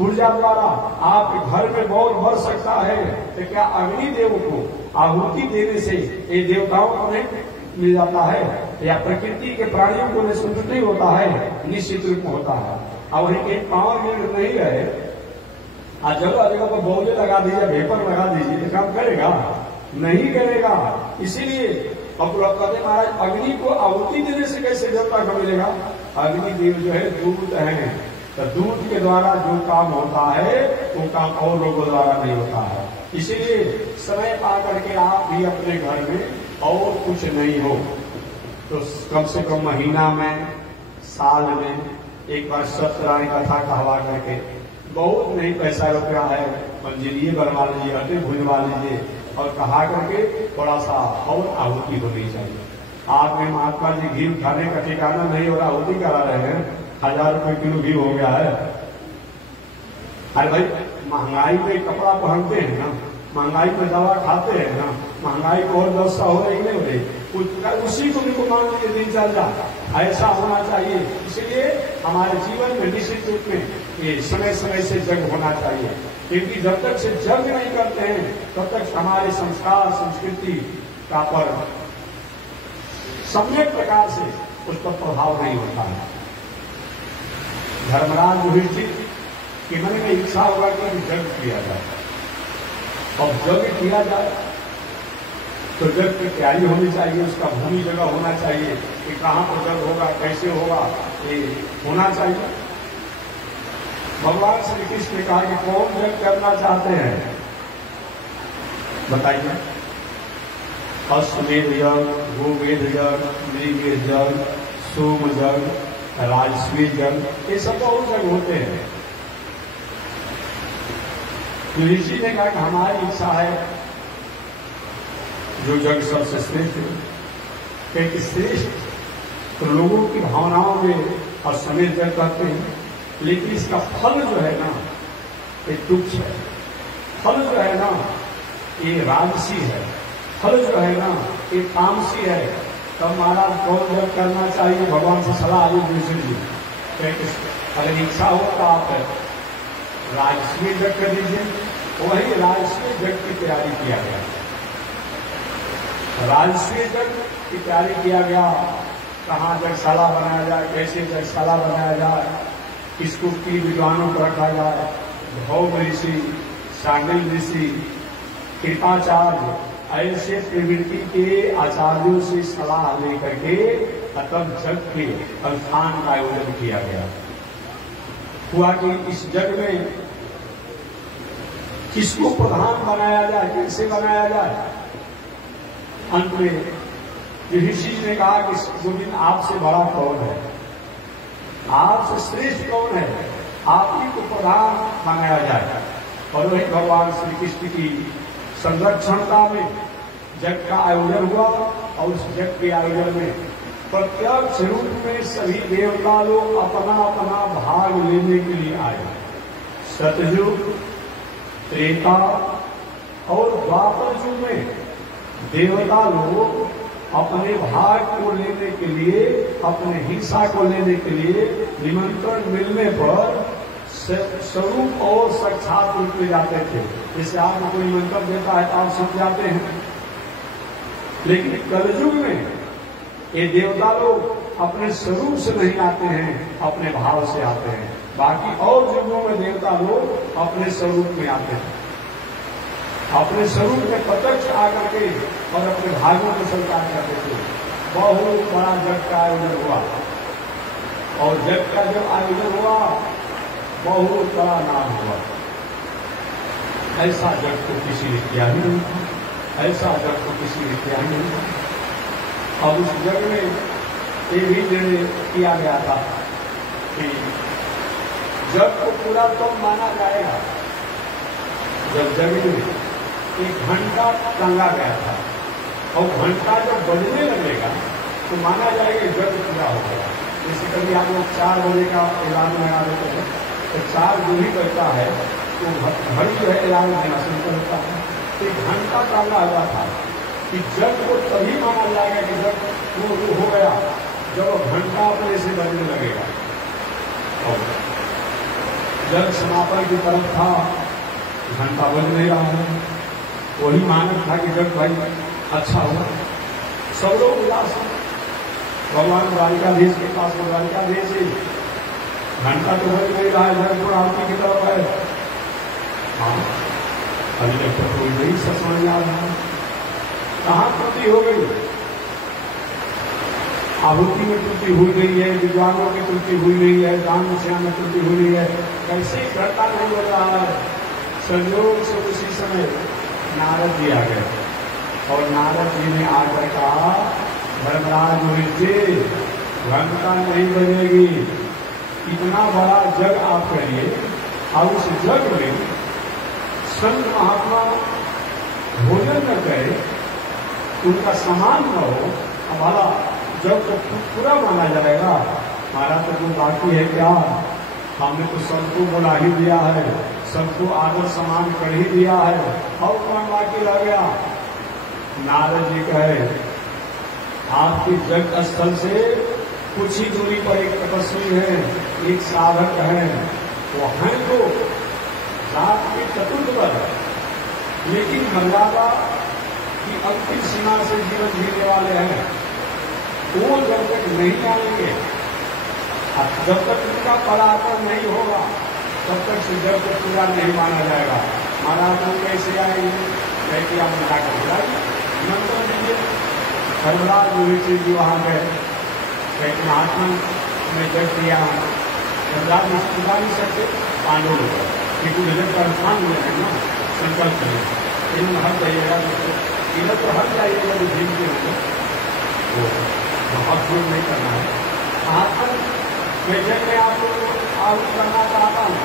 ऊर्जा द्वारा आपके घर में बॉल भर सकता है। तो क्या अग्नि देव को आहुति देने से ये देवताओं को नहीं मिल जाता है, या प्रकृति के प्राणियों को निःशुद्ध नहीं होता है? निश्चित रूप में होता है। और वही एक पावर ग्रिड नहीं है, आज जगह जगह पर बॉले लगा दीजिए, वेपर लगा दीजिए, तो काम करेगा? नहीं करेगा। इसीलिए अब लोग कहते महाराज अग्नि को आहुति देने से कैसे देवता को मिलेगा? अग्नि देव जो है दूध है, तो दूध के द्वारा जो काम होता है वो काम और लोगों द्वारा नहीं होता है। इसीलिए समय पा करके आप भी अपने घर में और कुछ नहीं हो तो कम से कम महीना में, साल में एक बार सत्यनारायण कथा कहवा करके, बहुत नहीं पैसा रुपया है, मंजिलिए बनवा लीजिए, अटे भुजवा लीजिए और कहा करके थोड़ा सा और आहुति होनी चाहिए। आप में महात्मा जी घी खाने का ठिकाना नहीं हो रहा, आहुति करा रहे हैं, 1000 रुपए किलो घी हो गया है। अरे भाई महंगाई में कपड़ा पहनते हैं ना, महंगाई में दवा खाते हैं ना, महंगाई को और व्यवस्था हो रही नहीं हो रही, उसी को भी मान लीजिए दिन चल जाता, ऐसा होना चाहिए। इसलिए हमारे जीवन में निश्चित रूप में ये समय समय से जग होना चाहिए, क्योंकि जब तक से जग नहीं करते हैं तब तक हमारे संस्कार संस्कृति का पर सम्यक प्रकार से उस पर प्रभाव नहीं होता है। धर्मराज युधिष्ठिर के मन में इच्छा होगा कि जग किया जाए, और जग किया जाए तो जग की तैयारी होनी चाहिए, उसका भूमि जगह होना चाहिए कि कहाँ पर जग होगा, कैसे होगा, ये होना चाहिए। भगवान श्री कृष्ण ने कहा कि कौन जग करना चाहते हैं बताइए? अश्वमेध यज्ञ, गोमेध यज्ञ, मृगेध यज्ञ, सोम यज्ञ, राजस्वी यज्ञ, ये सब बहुत जग होते हैं। ऋषि ने कहा कि हमारी इच्छा है जो जग सबसे श्रेष्ठ है, एक श्रेष्ठ तो लोगों की भावनाओं में और समय जग करते हैं, लेकिन इसका फल जो है ना ये तुच्छ है, फल जो है ना ये राजसी है, फल जो है ना ये तामसी है। तब महाराज कौन जग करना चाहिए? भगवान से सलाह आई दूसरी जी, अगर इच्छा हो तो आप राजस्वी जग कर दीजिए। वही राजस्वी जग की तैयारी किया गया, राजस्वी जग की तैयारी किया गया। कहाँ जगशाला बनाया जाए, कैसे जगशाला बनाया जाए, किसको की विद्वानों को रखा जाए, भौम ऋषि, सांडिल ऋषि, कृपाचार्य, ऐसे प्रवृत्ति के आचार्यों से सलाह लेकर के तब जग के अनुष्ठान का आयोजन किया गया। हुआ कि इस जग में किसको प्रधान बनाया जाए, कैसे बनाया जाए? अंत में ऋषि ने कहा कि गोविंद आपसे बड़ा कौन है, आपसे श्रेष्ठ कौन है, आप ही को प्रधान बनाया जाए। और वही भगवान श्री कृष्ण की संरक्षणता में जग का आयोजन हुआ, और उस जग के आयोजन में प्रत्यक्ष रूप में सभी देवता लोग अपना अपना भाग लेने के लिए आए। सतयुग, त्रेता और द्वापर युग में देवता लोग अपने भाग को लेने के लिए, अपने हिस्सा को लेने के लिए निमंत्रण मिलने पर स्वरूप और साक्षात रूप में जाते थे। जैसे आपको कोई निमंत्रण देता है तो आप सब जाते हैं, लेकिन कलयुग में ये देवता लोग अपने स्वरूप से नहीं आते हैं, अपने भाव से आते हैं। बाकी और युगों में देवता लोग अपने स्वरूप में आते हैं, अपने स्वरूप में प्रत्यक्ष आकर के और अपने भागों को स्वीकार करते थे। बहुत बड़ा जग का आयोजन हुआ, और जग का जब आयोजन हुआ बहुत बड़ा नाम हुआ। ऐसा जग तो किसी ने किया ही नहीं था, ऐसा जग तो किसी ने किया ही नहीं था। अब उस जग में ये भी निर्णय किया गया था कि जग को पूरा तो माना जाएगा जब जग में एक घंटा टंगा गया था, और घंटा जब बजने लगेगा तो माना जाएगा जग पूरा हो गया। जैसे कभी आप लोग 4 बजे का अलार्म लगा देते हैं तो 4 जो ही करता है तो घड़ी जो है अलार्म देना शुरू करता है। तो 1 घंटा डाला हुआ था कि जब वो तभी माना जाएगा कि जब वो हो गया जब घंटा अपने से बजने लगेगा। और जब समापन की तरफ था घंटा बज नहीं रहा है, वही मानक था कि जब भाई अच्छा हुआ, सब लोग उदास हैं। भगवान द्वारिकाधीश के पास द्वारिकाधीश ही घंटा तो बज नहीं रहा है, जब थोड़ा आरती की तरफ है। हाँ अभी तक तो कोई नहीं समझ आ रहा है, कहाँ त्रुटि हो गई? आहुति में त्रुटि हुई नहीं है, विद्वानों की त्रुटि हुई नहीं है, दान विषय में त्रुटि हुई नहीं है, कैसे घटना नहीं हो रहा है? संयोग से उसी समय नारद जी आ गए और नारद जी ने आकर कहा धर्मराज जी घंटा नहीं बजेगी, इतना बड़ा जग आप करिए और उस जग में संत महात्मा भोजन न करे, उनका सम्मान न हो, हमारा जब तो पूरा माना जाएगा। हमारा तो जो बाकी है क्या? हमने तो सबको बुला ही दिया है, सबको आदर सम्मान कर ही दिया है, और कौन बाकी रह गया? नारद जी कहे आपके जग स्थल से कुछ ही दूरी पर एक तपस्वी है, एक साधक है, वो हैं तो रात के चतुर्थ पर, लेकिन मर्यादा की अंतिम सीमा से जीवन जीने वाले हैं। वो जब तक नहीं आएंगे, जब तक उनका पराक्रम नहीं होगा, तब तक से जब तक पूरा नहीं माना जाएगा। महाराज हम कैसे आएंगे? कहते आप मजा कर बुलाइए, निमंत्रण दीजिए। धर्मराज युधिष्ठिर जी वहां गए, कहते महात्मा में जग दिया है, धर्मराज में बुला नहीं सकते, पांडव लोग क्योंकि जगत का स्थान में है ना, संकल्प है इन हट जाइएगा, इधर तो हट जाइएगा जो भीम के होंगे वो बहुत दूर नहीं करना है। महात्मा मैं जब मैं आप लोगों को आहुति करना चाहता हूँ,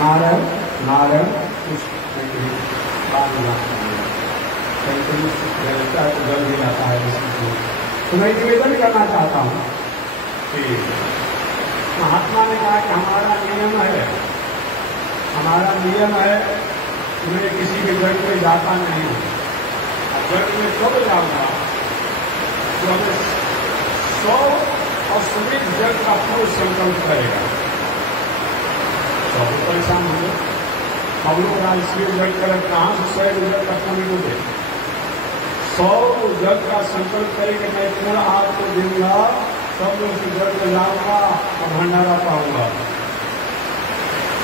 नारायण नारायण कुछ बात लगता है तो जल भी जाता है। तो मैं निवेदन करना चाहता हूँ कि महात्मा ने कहा कि हमारा नियम है मैं किसी के जग में जाता नहीं हूँ, जग में कब जाऊंगा तो हमें 100 और सभी जग का पूर्ण संकल्प करेगा। बहुत परेशान होंगे हम लोग, राजकीय जग कर कहाँ से 100 जग का कमी को दे, 100 जग का संकल्प करे कि मैं पूरा आपको दूंगा, सब लोग की जग में जाऊंगा और भंडारा पाऊंगा।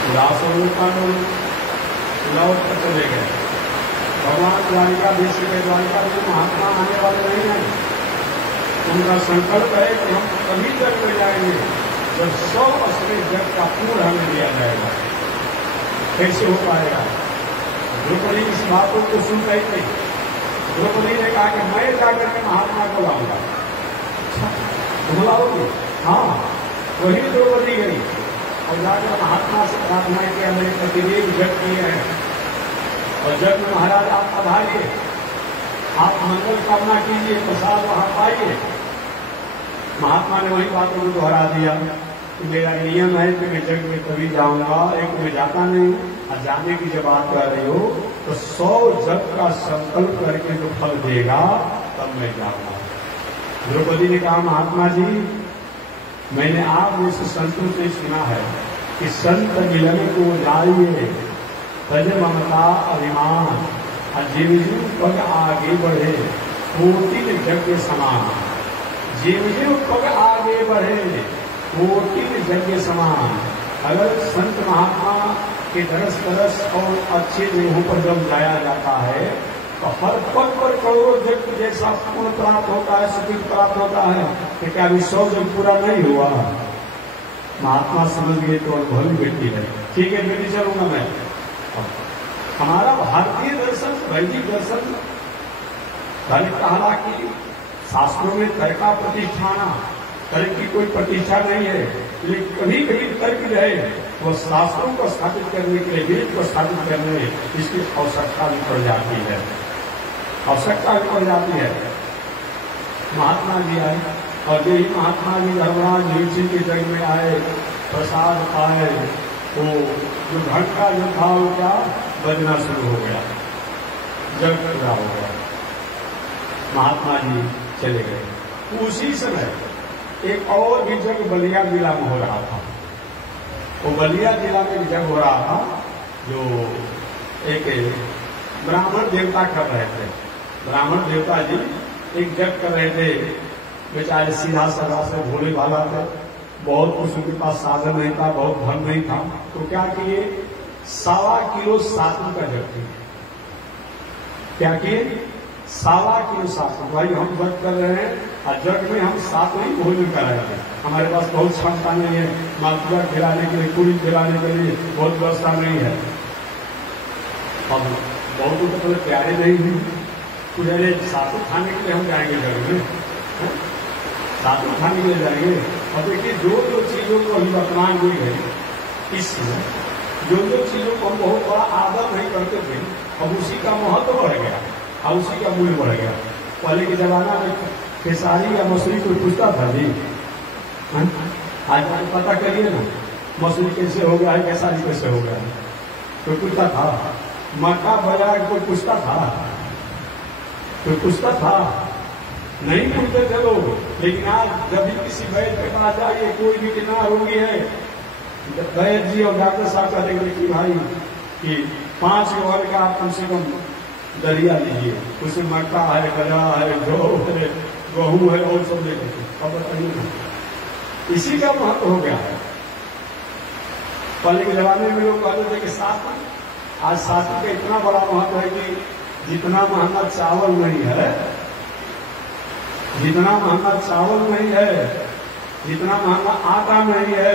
उदास लौट कर चले गए। भगवान द्वारिकाधीश के द्वारिकाधीश महात्मा आने वाले नहीं है, उनका संकल्प है कि हम कभी जग में जाएंगे जब 100 असली जग का पूर्ण हमें दिया जाएगा। कैसे हो पाएगा? द्रौपदी इस बातों को सुन रही थी। द्रौपदी ने कहा कि मैं जाकर के महात्मा को लाऊंगा। तुम लाओगे? हाँ। वही द्रौपदी गई और जाकर महात्मा से प्रार्थना किया, मेरे प्रतिदेव जग किए हैं और जग में महाराज आप पधारिए, आप मंगल कामना कीजिए, प्रसाद वहां पाइए। महात्मा ने वही बातों को दोहरा दिया कि मेरा नियम है कि मैं जग में कभी जाऊंगा, एक में जाता नहीं और जाने की जब बात कर रही हो तो 100 जग का संकल्प करके जो फल देगा तब मैं जाऊंगा। द्रौपदी ने कहा महात्मा जी मैंने आप में से संतों से सुना है कि संत मिलन को जाइए, तज ममता अभिमान और जीव पग आगे बढ़े कोटिन यज्ञ समान। जीव पग आगे बढ़े कोटिन यज्ञ समान। अगर संत महात्मा के दरस तरस और अच्छे देहों पर जब जाया जाता है तो हर पग पर करोड़ों यज्ञ जैसा पूर्ण प्राप्त होता है, सुखी प्राप्त होता है। कि क्या अभी 100 जग पूरा नहीं हुआ? महात्मा समझ गए तो अनुभवी बेटी है, ठीक है बेटी चलूंगा मैं। हमारा भारतीय दर्शन, वैदिक दर्शन मैंने कहा कि शास्त्रों में तर्क का प्रतिष्ठाना, तर्क की कोई प्रतिष्ठा नहीं है, लेकिन कभी कभी तर्क जो है वो शास्त्रों को स्थापित करने के लिए, वेद को स्थापित करने में इसकी आवश्यकता भी पड़ जाती है, आवश्यकता भी पड़ जाती है। महात्मा जी आए और यही महात्मा जी धर्मराज नील के जग में आए, प्रसाद पाए, तो जो घंटा जो था वो क्या बजना शुरू हो गया, जग पूरा हो गया, महात्मा जी चले गए। उसी समय एक और भी जग बलिया जिला में हो रहा था। वो बलिया जिला में एक जग हो रहा था जो एक ब्राह्मण देवता कर रहे थे। ब्राह्मण देवता जी एक जग कर रहे थे, बेचारे सीधा साधा से भोले भाला थे, बहुत कुछ उनके पास साधन नहीं था, बहुत धन नहीं था, तो क्या किए 1.25 किलो सातु का जग किए। क्या किए 1.25 किलो सातु। भाई हम जग कर रहे हैं और जग में हम सातु ही भोजन कर रहे थे, हमारे पास बहुत क्षमता नहीं है, मालपुआ खिलाने के लिए, पूरी खिलाने के लिए बहुत व्यवस्था नहीं है। अब बहुत तो पहले प्यारे नहीं हुई, कुछ अरे सातु खाने के लिए हम जाएंगे जग में, सातु खाने के लिए जाएंगे। और देखिए जो चीजों को अभी वर्तमान हुई है, इसमें जो चीजों को हम बहुत बड़ा आदर नहीं करते थे, अब उसी का महत्व बढ़ गया और उसी का मूल्य बढ़ गया। पहले के जमाना में खेसारी या मसूरी कोई पूछता था जी, आज पता करिए ना मसूरी कैसे हो गया है, खेसारी कैसे हो गया है, कोई पूछता था? मक्का बाजार कोई पूछता था? कोई पूछता था? नहीं पूछते थे लोग। लेकिन आज जब भी किसी वैद्य के पास जाइए, कोई भी बीमार रोगी है, वैद्य जी और डॉक्टर साहब कहते हैं कि भाई कि 5 ओवर का आप कम से कम दलिया लीजिए, उसमें मक्का है, गजा है, जौ है, गेहूं है और सब लेकर। अब बताइए इसी का महत्व हो गया है। पहले के जमाने में लोग कहते थे कि सातु, आज सातु का इतना बड़ा महत्व है कि जितना महंगा चावल नहीं है, जितना महंगा चावल नहीं है, जितना महंगा आटा नहीं है,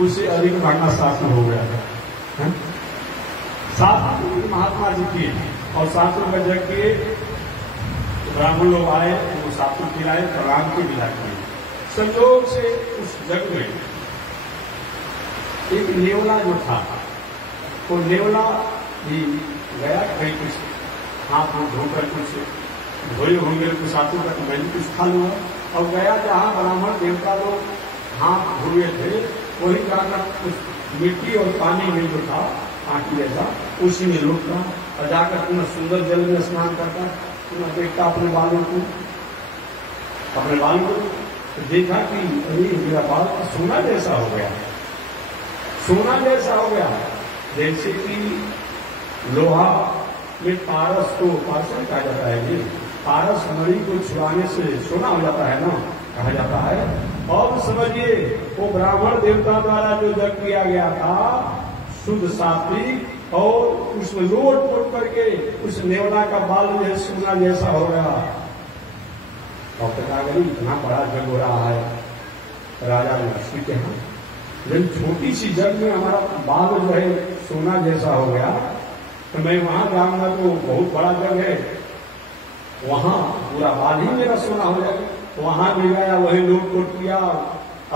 उससे अधिक महंगा सातु हो गया है। सातु महात्मा जी की और सातु का जग किए, ब्राह्मण लोग आए, वो सातु खिलाए, प्रणाम की विदा किए। संयोग से उस जग में एक नेवला जो था, वो नेवला भी गया कहीं, कुछ हाथ में धोकर कुछ धोए होंगे, कुछ सातु का मैंने कुछ खा लूंगा, और गया जहां ब्राह्मण देवता लोग हाथ धोए थे, वही जाकर कुछ मिट्टी और पानी में जो था आंटी ऐसा, उसी में लुटता और जाकर पुनः सुंदर जल में स्नान करता, पुनः देखता अपने बालों को, तो देखा कि अरे मेरा बाल सोना जैसा हो गया, सोना जैसा हो गया। जैसे कि लोहा में पारस को, पारस कहा जाता है जी, पारस मणि को छुड़ाने से सोना हो जाता है ना, कहा जाता है। और समझिए वो ब्राह्मण देवता द्वारा जो जग किया गया था शुद्ध सात्विक, और उसमें लोट पोट करके उस नेवला का बाल जो है सोना जैसा हो गया। और पता करी इतना बड़ा जग हो रहा है राजा लक्ष्मी के यहाँ, लेकिन छोटी सी जग में हमारा बाल जो है सोना जैसा हो गया, तो मैं वहां जाऊंगा तो बहुत बड़ा जग है, वहां पूरा बाल ही मेरा सोना हो जाएगा। वहां भी गया, वही लोट पोट किया,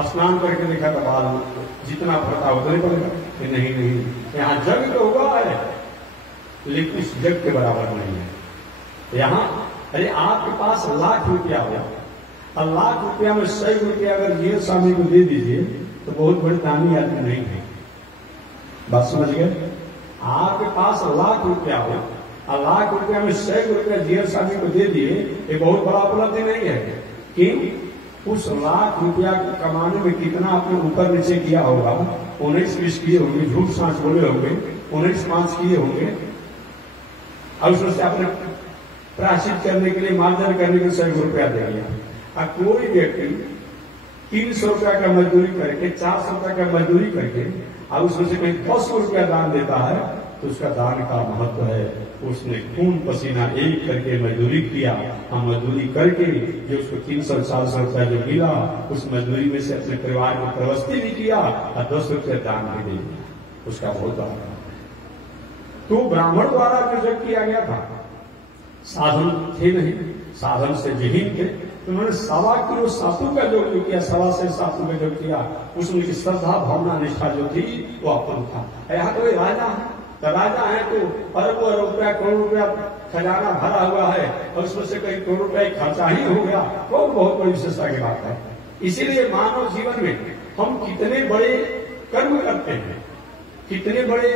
स्नान करके देखा तो बाल जितना फटा उतना ही पड़ेगा कि नहीं, यहाँ जग तो हुआ है लेकिन इस जग के बराबर नहीं है। यहाँ अरे आपके पास लाख रुपया हो, और लाख रुपया में 100 रुपया अगर जीवन स्वामी को दे दीजिए तो बहुत बड़ी दानी आदमी नहीं है। बात समझ गए? आपके पास लाख रुपया हो और लाख रुपया में 100 रुपया जीवन स्वामी को दे दिए, ये बहुत बड़ा उपलब्धि नहीं है। कि उस लाख रुपया को कमाने में कितना आपने ऊपर नीचे किया होगा, 19-20 किए होंगे, झूठ सांच बोले होंगे, 19-5 किए होंगे, और उसमें से आपने प्रायश्चित करने के लिए, मार्जन करने के लिए 100 रुपया दे दिया। अब कोई व्यक्ति 300 रुपया का मजदूरी करके, 400 रुपया का मजदूरी करके, और उसमें से कहीं 100 रुपया दान देता है, तो उसका दान का महत्व है उसने खून पसीना एक करके मजदूरी किया, हम मजदूरी करके जो उसको 300-400 रुपया जो मिला, उस मजदूरी में से अपने परिवार को प्रवस्ती भी किया और 10 रुपये दान भी दे दिया, उसका बहुत बड़ा। तो ब्राह्मण द्वारा जो जग किया गया था, साधन थे नहीं, साधन से विहीन थे। तो उन्होंने 1.25 किलो सातु का जो किया, 1.25 सातु का जो किया, उसमें की श्रद्धा भावना निष्ठा जो थी वो अपन था। यहाँ कोई राजा है, तो राजा है तो अरबों रुपया करोड़ रुपया खजाना भरा हुआ है और उसमें से कई करोड़ रुपया खर्चा ही हो गया, तो बहुत बड़ी विशेषता की बात है। इसीलिए मानव जीवन में हम कितने बड़े कर्म करते हैं, कितने बड़े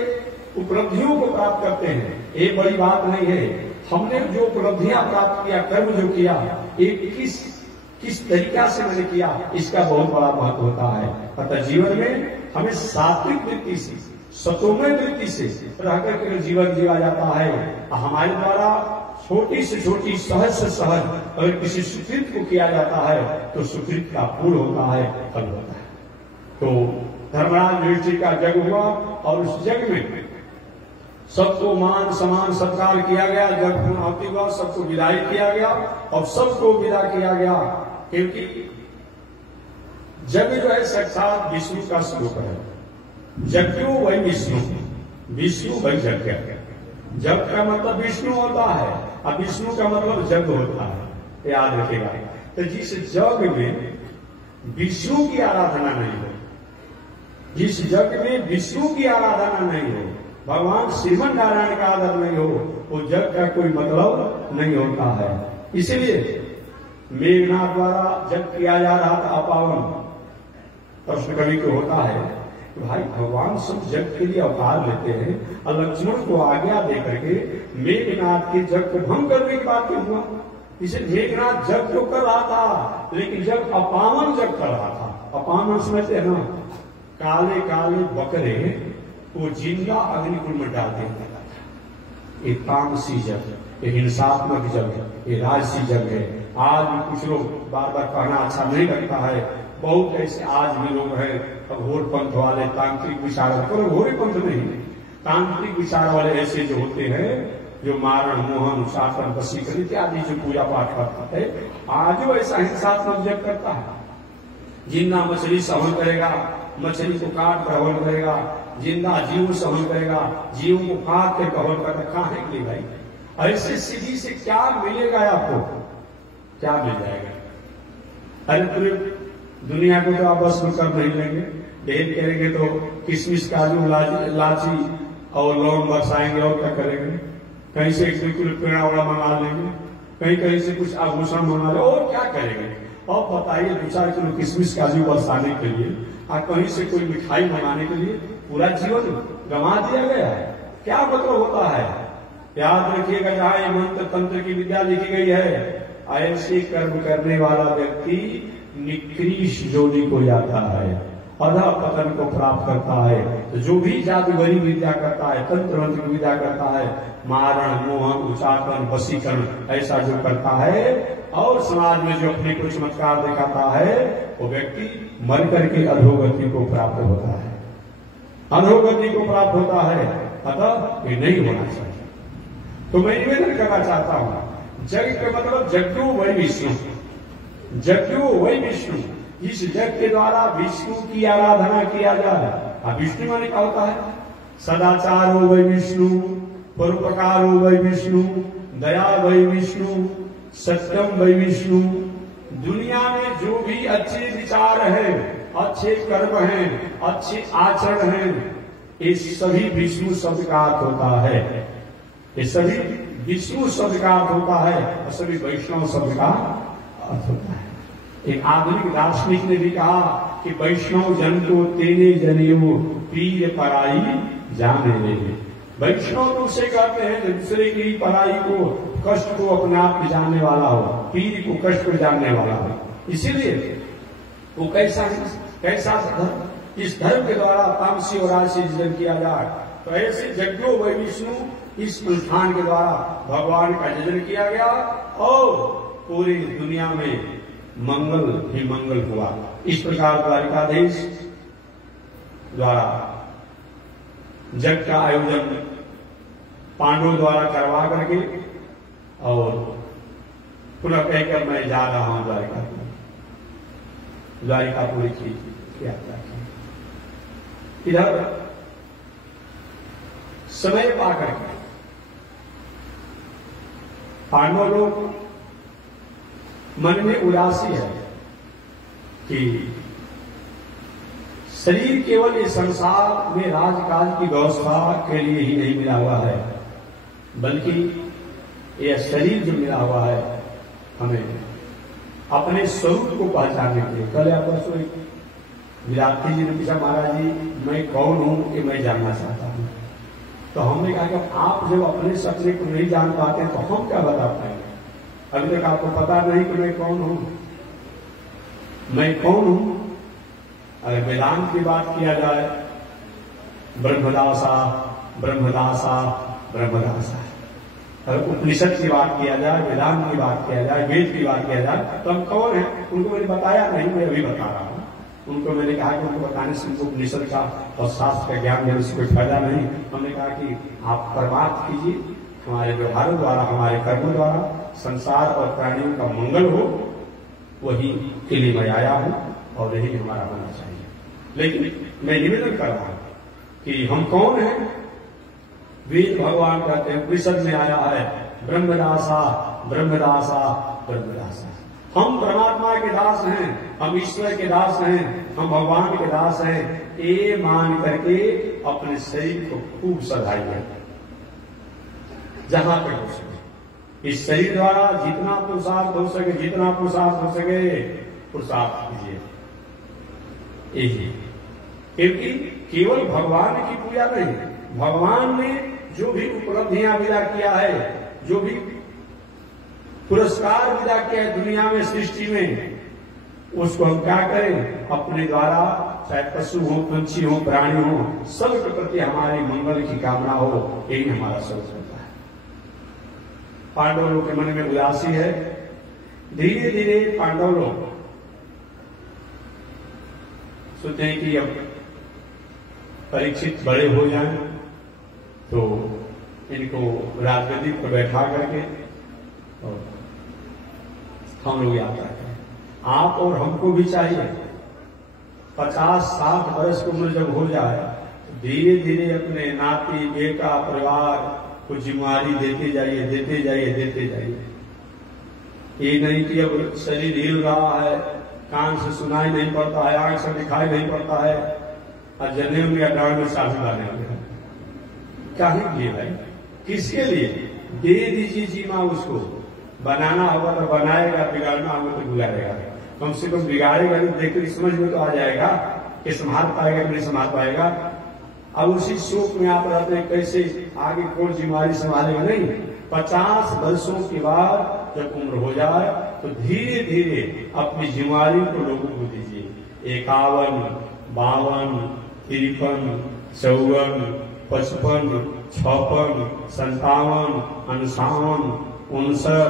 उपलब्धियों को प्राप्त करते हैं, ये बड़ी बात नहीं है। हमने जो उपलब्धियां प्राप्त किया, कर्म जो किया, एक किस तरीका से मैंने किया, इसका बहुत बड़ा महत्व होता है। अतः जीवन में हमें सात्विक वृत्ति से, सतोमय वृत्ति से रह करके जीवन जिया जाता है। हमारे द्वारा छोटी से छोटी, सहज से सहज अगर किसी सुकृत को किया जाता है तो सुकृत का फूल होता है, फल होता है। तो धर्मराज युधिष्ठिर का जग हुआ और उस जग में सबको मान सम्मान सत्कार किया गया। जग पूर्णाहुति हुआ, सबको विदाई किया गया और सबको विदा किया गया, क्योंकि जग जो है साक्षात विष्णु का स्वरूप है। जग्यो वही विष्णु, विष्णु वही जग। जग का मतलब विष्णु होता है और विष्णु का मतलब जग होता है, याद रखेगा। तो जिस जग में विष्णु की आराधना नहीं हो, जिस जग में विष्णु की आराधना नहीं हो, भगवान श्रीमन नारायण का आदर नहीं हो, वो जग का कोई मतलब नहीं होता है। इसलिए मेघनाथ द्वारा जग किया जा रहा था अपावन। प्रश्न कवि को होता है कि भाई भगवान सब जग के लिए अवतार लेते हैं और लक्ष्मण को आज्ञा दे करके मेघनाथ के जग को भंग करने की बात क्यों हुआ? इसे मेघनाथ जग तो कर रहा था, लेकिन जग अपावन जग कर रहा था। अपावन समझते हैं ना, काले काले बकरे वो जिंदा अग्निकुंड में डाल दिया जाता था। ये तामसी जग, ये हिंसात्मक जग है, ये राजसी जग है। आज भी कुछ लोग बार बार कहना अच्छा नहीं लगता है, बहुत ऐसे आज भी लोग हैं घोर पंथ वाले, तांत्रिक विचार, पर घोरे पंथ नहीं, तांत्रिक विचार वाले ऐसे जो होते हैं, जो मारण मोहन शासन वशीकरण इत्यादि जो पूजा पाठ करता है, आज वो ऐसा हिंसात्मक जग करता है। जिंदा मछली सहन करेगा, मछली को काट कर हवन करेगा, जिंदा जीव सहन करेगा, जीव को काट के हवन कर रखा है कि भाई ऐसे सीधी से क्या मिलेगा आपको? क्या मिल जाएगा? अरे पूरे दुनिया को तो आप बस में कर नहीं लेंगे, ढेर करेंगे तो किशमिश काजू लाची और लौंग बरसाएंगे और क्या करेंगे? कहीं से 1 किलो पेड़ा वाला मंगा लेंगे, कहीं से कुछ आभूषण मंगा ले, और क्या करेंगे? और बताइए 2-4 किलो किशमिश काजू बरसाने के लिए और कहीं से कोई मिठाई मंगाने के लिए पूरा जीवन गंवा दिया गया है। क्या मतलब होता है? याद रखिएगा, जहां ये मंत्र तंत्र की विद्या लिखी गई है, ऐसे कर्म करने वाला व्यक्ति निकृष्ट जोड़ी को जाता है, अधः पतन को प्राप्त करता है। तो जो भी जादूगरी विद्या करता है, तंत्र मंत्र की विद्या करता है, मारण मोहन उचाटन वशीकरण ऐसा जो करता है और समाज में जो अपने को चमत्कार दिखाता है, वो व्यक्ति मर करके अधोगति को प्राप्त होता है, अधोगति को प्राप्त होता है। अतः ये नहीं होना चाहिए। तो मैं निवेदन करना चाहता हूं, जग का मतलब जग्यो वही विष्णु, जग्यो वही विष्णु, जिस जग के द्वारा विष्णु की आराधना किया जाए। विष्णु माने क्या होता है? सदाचारो वही विष्णु, परोपकारो वही विष्णु, दया वही विष्णु, सत्यम वही विष्णु। दुनिया में जो भी अच्छे विचार हैं, अच्छे कर्म हैं, अच्छे आचरण हैं, ये सभी विष्णु शब्द का अर्थ होता है। ये सभी विष्णु शब्द का अर्थ होता है और सभी वैष्णव शब्द का अर्थ होता है। एक आधुनिक दार्शनिक ने भी कहा कि वैष्णव जन को तेने जनियो पीर पराई जाने ले। वैष्णव तो उसे कहते हैं जो दूसरे की पराई को, कष्ट को अपने आप में जानने वाला हो, पीर को कष्ट को जानने वाला हो। इसीलिए वो कैसा है, कैसा धर्म, इस धर्म के द्वारा तामसी और राजसी जन किया जाए। तो ऐसे यज्ञो वै विष्णु, इस अनुष्ठान के द्वारा भगवान का यजन किया गया और पूरी दुनिया में मंगल ही मंगल हुआ। इस प्रकार द्वारिकाधीश द्वारा जग का आयोजन पांडवों द्वारा करवा करके और पुनः कहकर मैं जा रहा हूं द्वारिकापुरी की यात्रा की। इधर समय पाकर के पांडव लोग मन में उदासी है कि शरीर केवल इस संसार में राजकाज की व्यवस्था के लिए ही नहीं मिला हुआ है, बल्कि यह शरीर जो मिला हुआ है हमें अपने स्वरूप को पहचानने के लिए। कल या परसों विद्यार्थी जी ने पूछा, महाराज जी मैं कौन हूं कि मैं जानना चाहता हूं। तो हमने कहा कि आप जब अपने सपने को नहीं जान पाते तो हम क्या बता पाएंगे? अभी तक आपको पता नहीं कि मैं कौन हूं। मैं कौन हूं? अगर वेदांत की बात किया जाए, ब्रह्मदासा ब्रह्मदासा ब्रह्मदासा। अगर उपनिषद की बात किया जाए, वेदांत की बात किया जाए, वेद की बात किया जाए, तो हम कौन है उनको मैंने बताया नहीं, मैं अभी बता रहा हूं। उनको मैंने कहा कि उनको बताने से उनको उपनिषद का और शास्त्र का ज्ञान देने से कोई फायदा नहीं। हमने कहा कि आप परमार्थ कीजिए, हमारे व्यवहारों द्वारा, हमारे कर्मों द्वारा संसार और प्राणियों का मंगल हो, वही के लिए मैं आया हूं और यही हमारा होना चाहिए। लेकिन मैं निवेदन कर रहा हूं कि हम कौन हैं? वेद भगवान कहते हैं, उपनिषद में आया है ब्रह्मदासा ब्रह्मदासा ब्रह्मदासा। हम परमात्मा के दास हैं, हम ईश्वर के दास हैं, हम भगवान के दास हैं, ये मान करके अपने शरीर को खूब सधाइए जहां पर हो सके। इस शरीर द्वारा जितना पुरुषार्थ हो सके, जितना पुरुषार्थ हो सके पुरुषार्थ कीजिए। यही, क्योंकि केवल भगवान की पूजा नहीं, भगवान ने जो भी उपलब्धियां विदा किया है, जो भी पुरस्कार विदा किया है दुनिया में, सृष्टि में, उसको हम क्या करें? अपने द्वारा, चाहे पशु हो, पंछी हो, प्राणी हो, सबके प्रति हमारे मंगल की कामना हो, यही हमारा सोच होता है। पांडव लोग के मन में उदासी है। धीरे धीरे पांडव लोग सोचते हैं कि अब परीक्षित बड़े हो जाएं तो इनको राजगद्दी पर बैठा करके और हम लोग यात्रा करें। आप और हमको भी चाहिए 50-60 वर्ष की उम्र जब हो जाए तो धीरे धीरे अपने नाती, बेटा, परिवार को जिम्मेदारी देते जाइए, देते जाइए, देते जाइए। ये नहीं कि अब शरीर हिल रहा है, कान से सुनाई नहीं पड़ता है, आंख से दिखाई नहीं पड़ता है और जनेऊ में या डांड में साधु डालने लगे। काहे लिए भाई? किसके लिए? दे दीजिए जीमा उसको। बनाना होगा तो बनाएगा, बिगाड़ना होगा तो बिगाड़ेगा। कम से कम बिगाड़ेगा नहीं, देखकर समझ में तो आ जाएगा कि संभाल पाएगा कि नहीं संभाल पाएगा। अब उसी शोक में आप रहते हैं, कैसे आगे कौन जिम्मेदारी संभालेगा? नहीं, 50 वर्षों के बाद जब उम्र हो जाए तो धीरे धीरे अपनी जिम्मेदारी को लोगों को दीजिए। 51, 52, 53, 54, 55, 56, 57, 58, 59,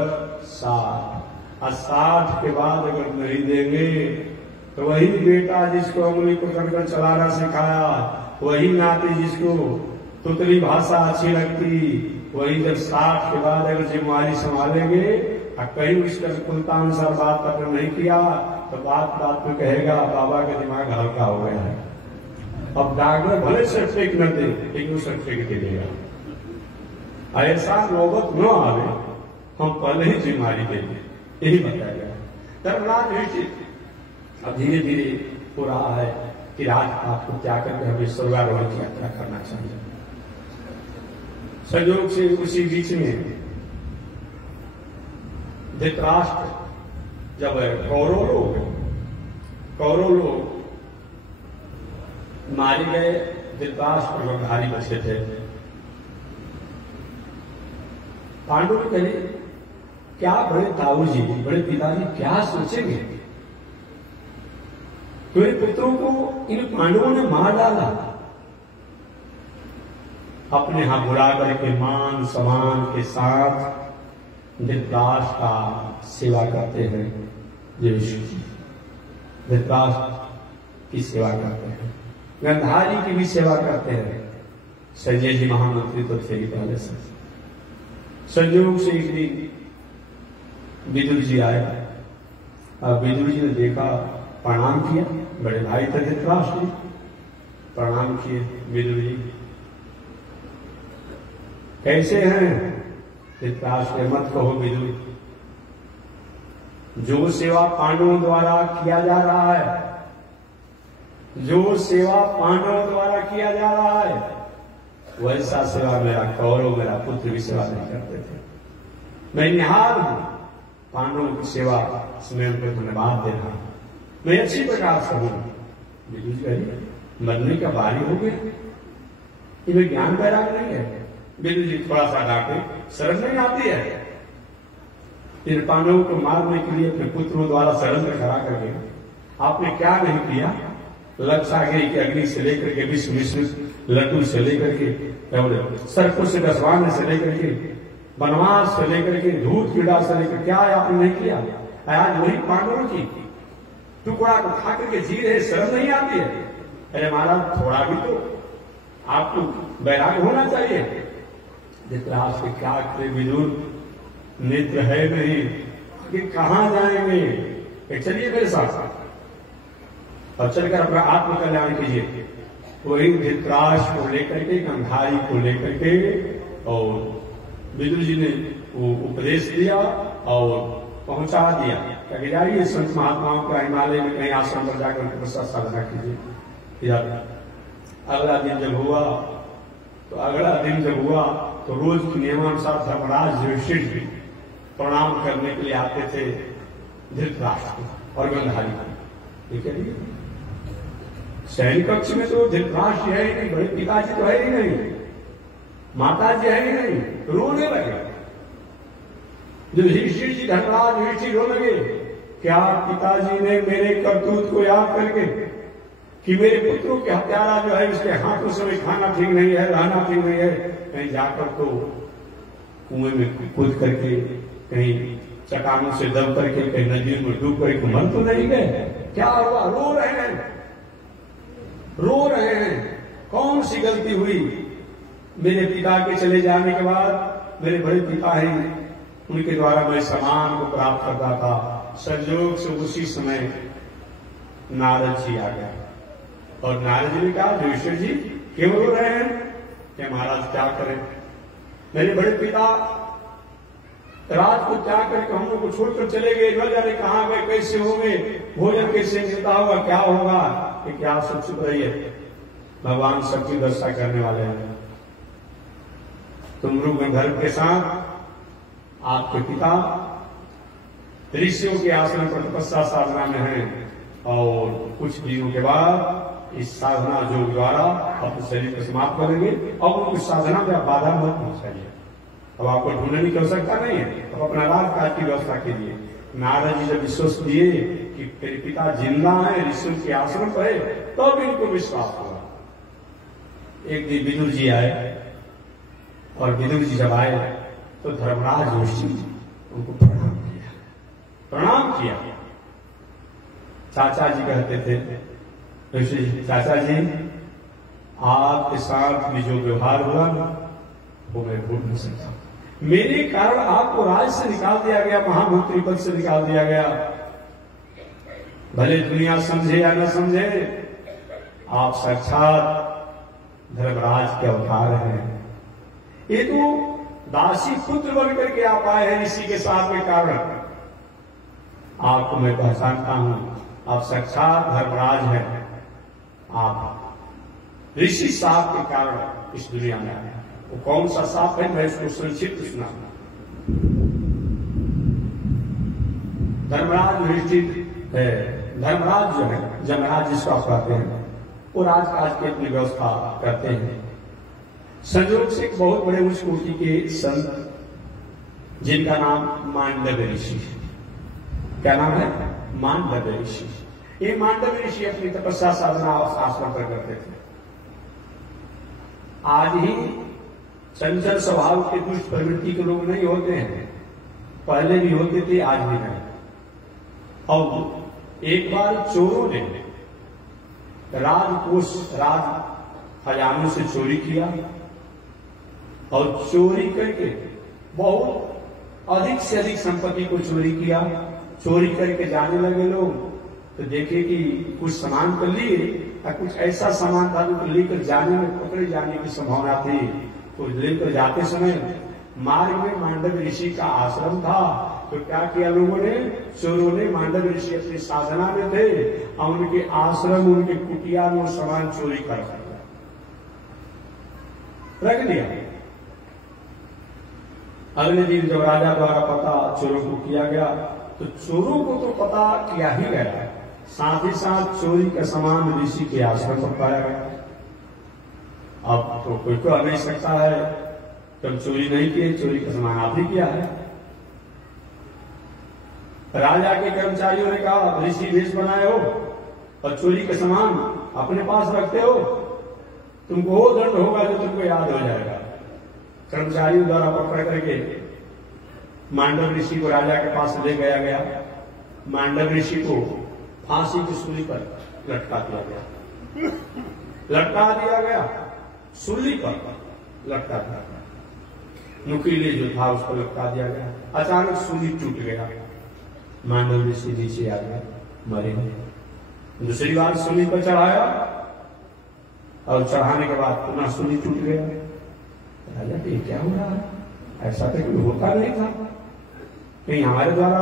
60। और 60 के बाद अगर नहीं देंगे तो वही बेटा जिसको उंगली पकड़कर चलाना सिखाया, वही नाती जिसको तुतली भाषा अच्छी लगती, वही जब 60 के बाद अगर जिम्मेदारी संभालेंगे और कहीं उसका कुलतानुसार बात पकड़ नहीं किया तो बात बात में कहेगा बाबा का दिमाग हल्का हो गया है। अब डॉक्टर भले सर्टिफिकेट न दे लेकिन वो सर्टिफिकेट दे देगा। ऐसा नौबत न आवे, हम पहले ही जिम्मेदारी देंगे, यही बताया गया। धर्मराज युधिष्ठिर अब धीरे धीरे हो रहा है कि राजपाट को त्याग करके हमें स्वर्गारोहण की यात्रा करना चाहिए। संयोग से उसी बीच में धृतराष्ट्र जब कौरव लोग मारे गए, धृतराष्ट्र और भारी बचे थे। पांडव ने कहे क्या बड़े ताऊजी, बड़े पिताजी क्या सोचेंगे? मेरे पुत्रों को इन पांडवों ने मार डाला। अपने यहां बुला करके मान सम्मान के साथ धृतराष्ट्र का सेवा करते हैं। युधिष्ठिर धृतराष्ट्र की सेवा करते हैं, गांधारी की भी सेवा करते हैं। संजय जी महामंत्री तो थे ही पहले से। संयोग से एक दिन विदुर जी आए और विदुर जी ने देखा, प्रणाम किया। बड़े भाई थे धृतराष्ट्र जी, प्रणाम किए। विदुर जी कैसे हैं? धृतराष्ट्र मत कहो विदुर, जो सेवा पांडवों द्वारा किया जा रहा है, जो सेवा पांडवों द्वारा किया जा रहा है, वैसा सेवा मेरा कौरव मेरा पुत्र भी सेवा नहीं करते थे। मैं निहाल हूं पांडवों की सेवा, इसमें उनको धन्यवाद दे रहा हूं, मैं अच्छी प्रकार से हूं। विदुर जी कही मरने का बारी हो गया, इन्हें ज्ञान वैराग नहीं है। विदुर जी थोड़ा सा डांटे, शरण नहीं आती है। इन पांडवों को मारने के लिए अपने पुत्रों द्वारा षड्यंत्र करा करके आपने क्या नहीं किया। लक्षागिरी की अग्नि से लेकर के विश्व मिश्र लड्डू से लेकर के और सर्पों से दसवाने से लेकर के वनवास से लेकर के धूत पीड़ा से लेकर क्या आपने नहीं किया। आज वही पांडवों की टुकड़ा को खा करके जी रहे, शर्म नहीं आती है। अरे महाराज थोड़ा भी तो आपको वैराग्य होना चाहिए। धृतराष्ट्र क्या करे विदुर, नेत्र है नहीं कि कहां जाएंगे, चलिए मेरे साथ और चलकर अपना आत्म कल्याण कीजिए। वही धृतराष्ट्र को लेकर के गांधारी को लेकर के और विदुर जी ने वो उपदेश दिया और पहुंचा दिया कि जाइए संत महात्माओं का हिमालय में कहीं आश्रम पर जाकर तपस्या साधना कीजिए। अगला दिन जब हुआ तो रोज के नियमानुसार धर्मराज युधिष्ठिर प्रणाम करने के लिए आते थे धृतराष्ट्र और गांधारी को। ठीक है, सैन्य कक्ष में तो धृतराष्ट्र है ही नहीं, बड़े पिताजी तो है ही नहीं, माता जी है ही नहीं, रोने लगे। युधिष्ठिर जी धर्मराज युधिष्ठिर रोने लगे, क्या पिताजी ने मेरे करतूत को याद करके कि मेरे पुत्रों के हत्यारा जो है उसके हाथों से भी खाना ठीक नहीं है, रहना ठीक नहीं है, कहीं जाकर तो कुएं में कूद करके, कहीं चट्टानों से दब करके, कहीं नदियों में डूब करके मर तो नहीं गए। क्या हुआ? रो रहे हैं। कौन सी गलती हुई? मेरे पिता के चले जाने के बाद मेरे बड़े पिता हैं, उनके द्वारा मैं सम्मान को प्राप्त करता था। संयोग से उसी समय नारद जी आ गया और नारद जी ने कहा युधिष्ठिर जी क्यों रो रहे हैं? क्या महाराज क्या करें, मेरे बड़े पिता रात को त्याग करके हम लोग को छोड़कर चले गए, न जाने कहां गए, कैसे होंगे, भोजन कैसे मिलता होगा, क्या होगा। कि क्या सब चुप रहिए, भगवान सबकी दशा करने वाले हैं। तुम लोग गंधर्व के साथ आपके पिता ऋषियों के आश्रम पर तपस्या साधना में हैं और कुछ दिनों के बाद इस साधना योग द्वारा अपने शरीर को समाप्त करेंगे और उनकी साधना में बाधा मत पहुंचाइए। अब आपको ढूंढने की आवश्यकता नहीं है, अब अपना राजकाज की व्यवस्था कीजिए। नारद जी जब विश्वास दिए कि तेरे पिता जिंदा है, ऋषियों के आश्रम पर है, तो भी इनको विश्वास हुआ। एक दिन विदुर जी आए और विदुर जी जब आए तो धर्मराज युधिष्ठिर उनको प्रणाम किया। चाचा जी कहते थे, चाचा जी आपके साथ भी जो व्यवहार हुआ वो मैं भूल नहीं सकता। मेरे कारण आपको राज से निकाल दिया गया, महामंत्री पद से निकाल दिया गया। भले दुनिया समझे या न समझे, आप साक्षात धर्मराज के अवतार हैं। ये तो दासी पुत्र बनकर के आप आए हैं ऋषि के साथ के कारण। आपको मैं पहचानता हूं, आप साक्षात धर्मराज हैं। आप ऋषि साप के कारण इस दुनिया में आए। वो कौन सा साप है, मैं इसको संक्षिप्त सुना। धर्मराज युधिष्ठिर है, धर्मराज जो है जमराज जिसको आप कहते हैं, वो राजकाज की अपनी व्यवस्था करते हैं। संयोग से एक बहुत बड़े उच्च कोटि के संत जिनका नाम मांडव्य ऋषि। क्या नाम है? मांडव्य ऋषि। ये मांडव्य ऋषि अपनी तपस्या साधना आश्रम पर करते थे। आज ही चंचल स्वभाव के दुष्ट प्रवृत्ति के लोग नहीं होते हैं, पहले भी होते थे, आज भी नहीं। और एक बार चोरों ने राजकोष राज खजानों से चोरी किया और चोरी करके बहुत अधिक से अधिक संपत्ति को चोरी किया। चोरी करके जाने लगे लोग तो देखे कि कुछ सामान तो लिए और कुछ ऐसा सामान था जो लेकर जाने में पकड़े जाने की संभावना थी। तो लेकर जाते समय मार्ग में मांडव ऋषि का आश्रम था। तो क्या किया लोगों ने, चोरों ने, मांडव ऋषि अपनी साधना में थे और उनके आश्रम, उनके कुटिया में सामान चोरी कर रख दिया। अगले दिन जब राजा द्वारा पता चोरों को किया गया, तो चोरों को तो पता किया ही गया, साथ ही साथ चोरी का सामान ऋषि के आश्रम पर पाया गया। अब तो कोई कह नहीं सकता है तुम चोरी नहीं किए, चोरी का सामान आप ही किया है। राजा के कर्मचारियों ने कहा ऋषि वेश बनाए हो और चोरी का सामान अपने पास रखते हो, तुमको वो दंड होगा जो तुमको याद हो जाएगा। कर्मचारियों द्वारा पकड़ करके मांडव ऋषि को राजा के पास ले गया। मांडव ऋषि को फांसी की सूली पर लटका दिया गया, सूली पर लटका दिया गया। नुकीले जो था उस पर लटका दिया गया। अचानक सूली टूट गया, मांडव ऋषि नीचे आ गया, मरे। दूसरी बार सूली पर चढ़ाया और चढ़ाने के बाद पुनः सूली टूट गया। राजा ये क्या हो रहा है, ऐसा तो कोई होता नहीं था, कहीं हमारे द्वारा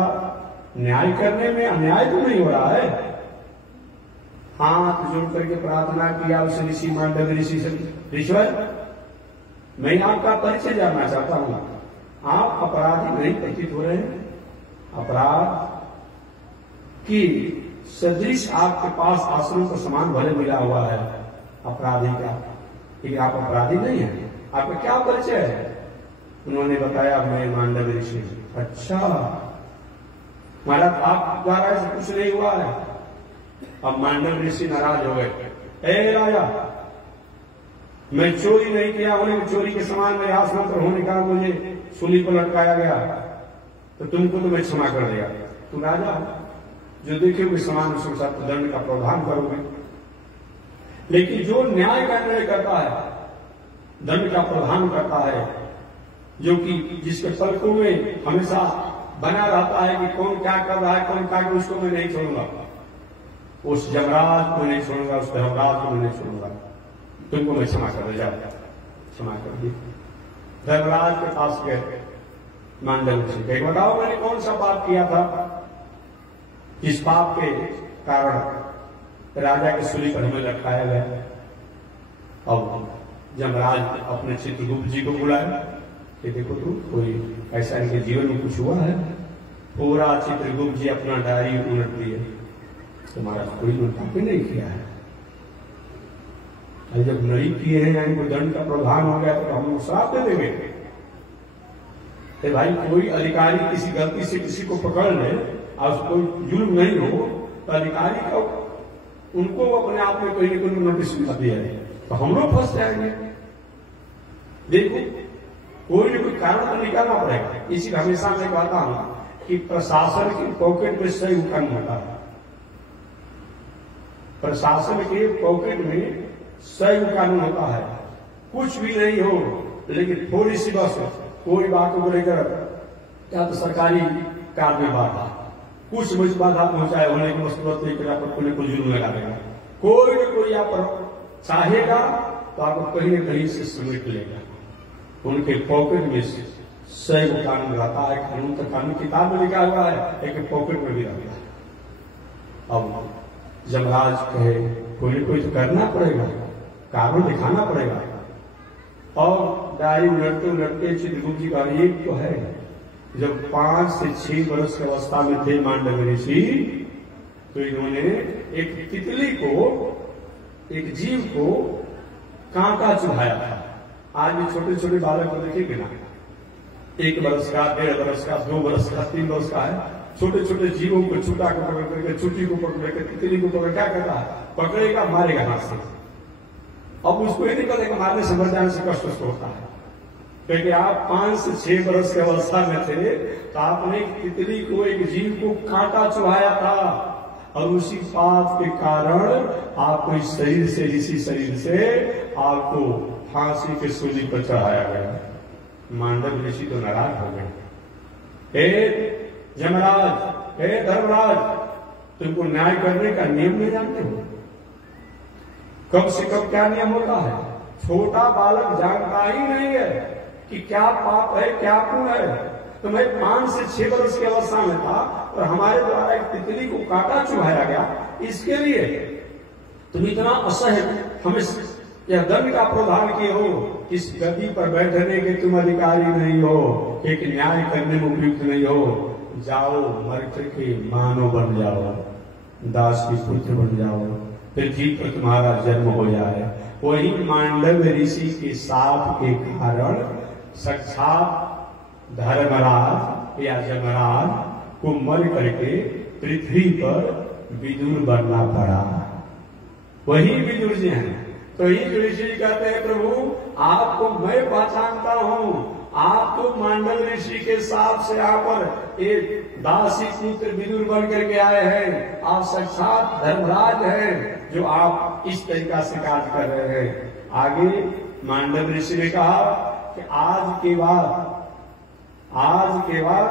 न्याय करने में अन्याय तो नहीं हो रहा है। हाथ जोड़ करके प्रार्थना किया उस ऋषि, मांडव ऋषि से, ईश्वर मैं आपका परिचय जानना चाहता हूं, आप अपराधी नहीं प्रतीत हो रहे हैं, अपराध की सदृश आपके पास आश्रम का सामान भले मिला हुआ है अपराधी का, लेकिन आप अपराधी नहीं है, आपका क्या परिचय है? उन्होंने बताया मैं मांडव ऋषि। अच्छा महाराज आप द्वारा ऐसा कुछ नहीं हुआ है। अब मांडव ऋषि नाराज हो गए, ए राजा मैं चोरी नहीं किया, उन्हें चोरी के सामान मेरे आश्रम पर होने का मुझे सूली पर लटकाया गया, तो तुमको तो मैं क्षमा कर दिया। तुम राजा जो देखोगे सामान उसके साथ दंड का प्रावधान करोगे, लेकिन जो न्याय का निर्णय करता है, दंड का प्रावधान करता है, जो कि जिसके पलकों में हमेशा बना रहता है कि कौन क्या कर रहा है, कौन क्या, उसको मैं नहीं छोड़ूंगा, उस जमराज को नहीं छोड़ूंगा, उस धर्मराज को मैं नहीं छोड़ूंगा, तुमको मैं क्षमा कर दिया, क्षमा कर दी। धर्मराज के पास गए मांडव ऋषि, बताओ मैंने कौन सा पाप किया था, इस पाप के कारण राजा के सूली पर हमें लटकाया गया। अब जमराज अपने चित्रगुप्त जी को बुलाया कि देखो तू कोई ऐसा इनके जीवन में कुछ हुआ है। पूरा चित्रगुप्त जी अपना डायरी उलट दिए, तुम्हारा कोई पाप नहीं किया है, जब नहीं किए हैं इनको दंड का प्रावधान हो गया तो हम लोग श्राप दे देंगे। भाई कोई अधिकारी किसी गलती से किसी को पकड़ ले और कोई जुर्म नहीं हो तो अधिकारी का उनको अपने आप में कोई ना कोई नोटिस दिया है तो हम लोग फंस जाएंगे। देखो कोई ना कोई कारण तो निकालना पड़ेगा। इसी हमेशा मैं कहता हूं कि प्रशासन की पॉकेट में सही कानून होता है, प्रशासन के पॉकेट में सही कानून होता है। कुछ भी नहीं हो लेकिन थोड़ी सी बस कोई बात को लेकर क्या तो सरकारी कार्य में बाधा, कुछ मुझे बाधा पहुंचाए होने की वस्तुरत पर कोई जुर्म लगा देगा। कोई न कोई यहाँ पर चाहेगा तो आपको कहीं न कहीं से समेट लेगा। उनके पॉकेट में सही कानून रहता है। कानून तो कानून किताब में लिखा हुआ है लेकिन पॉकेट में भी रहता है। अब जमराज कहे कोई न कोई तो करना पड़ेगा, कारण दिखाना पड़ेगा। और डायरी उलटते उलटते चित्रगुप्त जी का एक तो है, जब 5 से 6 वर्ष की अवस्था में थे मांडव ऋषि तो इन्होंने एक तितली को, एक जीव को कांटा चुभाया था। आज भी छोटे छोटे बालक को देखेंगे ना, 1 वर्ष का, 1.5 वर्ष का, 2 वर्ष का, 3 वर्ष का है, छोटे छोटे जीवों को छूटा को पकड़ करके, चुटी को पकड़ करके, तितली को पकड़ क्या करता है, पकड़ेगा मारेगा हाथ से। अब उसको ये नहीं पता कि मारने से मर जाने से कष्ट होता है, क्योंकि आप 5 से 6 वर्ष की अवस्था में थे तो आपने एक तितली को, एक जीव को कांटा चुभाया था और उसी पाप के कारण आपको इस शरीर से, इसी शरीर से आपको फांसी के सूली पर चढ़ाया गया। मांडव ऋषि तो नाराज हो गए। हे जमराज, हे धर्मराज, तुमको न्याय करने का नियम नहीं जानते हो? कब से कब क्या नियम होता है छोटा बालक जानता ही नहीं है। कि क्या पाप है क्या पुण्य है। तो मैं 5 से 6 वर्ष की अवस्था में था और हमारे द्वारा एक तितली को काटा चुभाया गया, इसके लिए तुम इतना असह्य हमें यह दंड का प्रावधान किए हो, इस गद्दी पर बैठने के तुम अधिकारी नहीं हो, एक न्याय करने में उपयुक्त नहीं हो, जाओ मर्त्य के मानव बन जाओ, दास की पुत्र बन जाओ, पृथ्वी पर तुम्हारा जन्म हो जाए। वही मांडव्य ऋषि के साप के कारण साक्षात धर्मराज या जमराज को मर करके पृथ्वी पर विदुर बनना पड़ा। वही विदुर जी हैं। तो ये ऋषि कहते हैं प्रभु आपको मैं पहचानता हूं, आप तो मांडव ऋषि के साथ से यहाँ पर एक दासी पुत्र विदुर बन करके आए हैं, आप साक्षात धर्मराज हैं जो आप इस तरीका से कार्य कर रहे हैं। आगे मांडव ऋषि ने कहा कि आज के बाद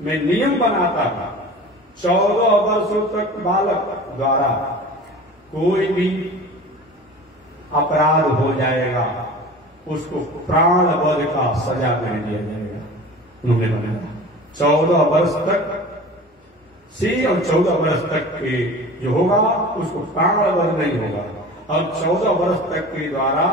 मैं नियम बनाता था 14 वर्षों तक बालक द्वारा कोई भी अपराध हो जाएगा उसको प्राण वध का सजा नहीं दिया जाएगा। उन्होंने बनाया 14 वर्ष तक से और 14 वर्ष तक के जो होगा उसको प्राण वध नहीं होगा। अब 14 वर्ष तक के द्वारा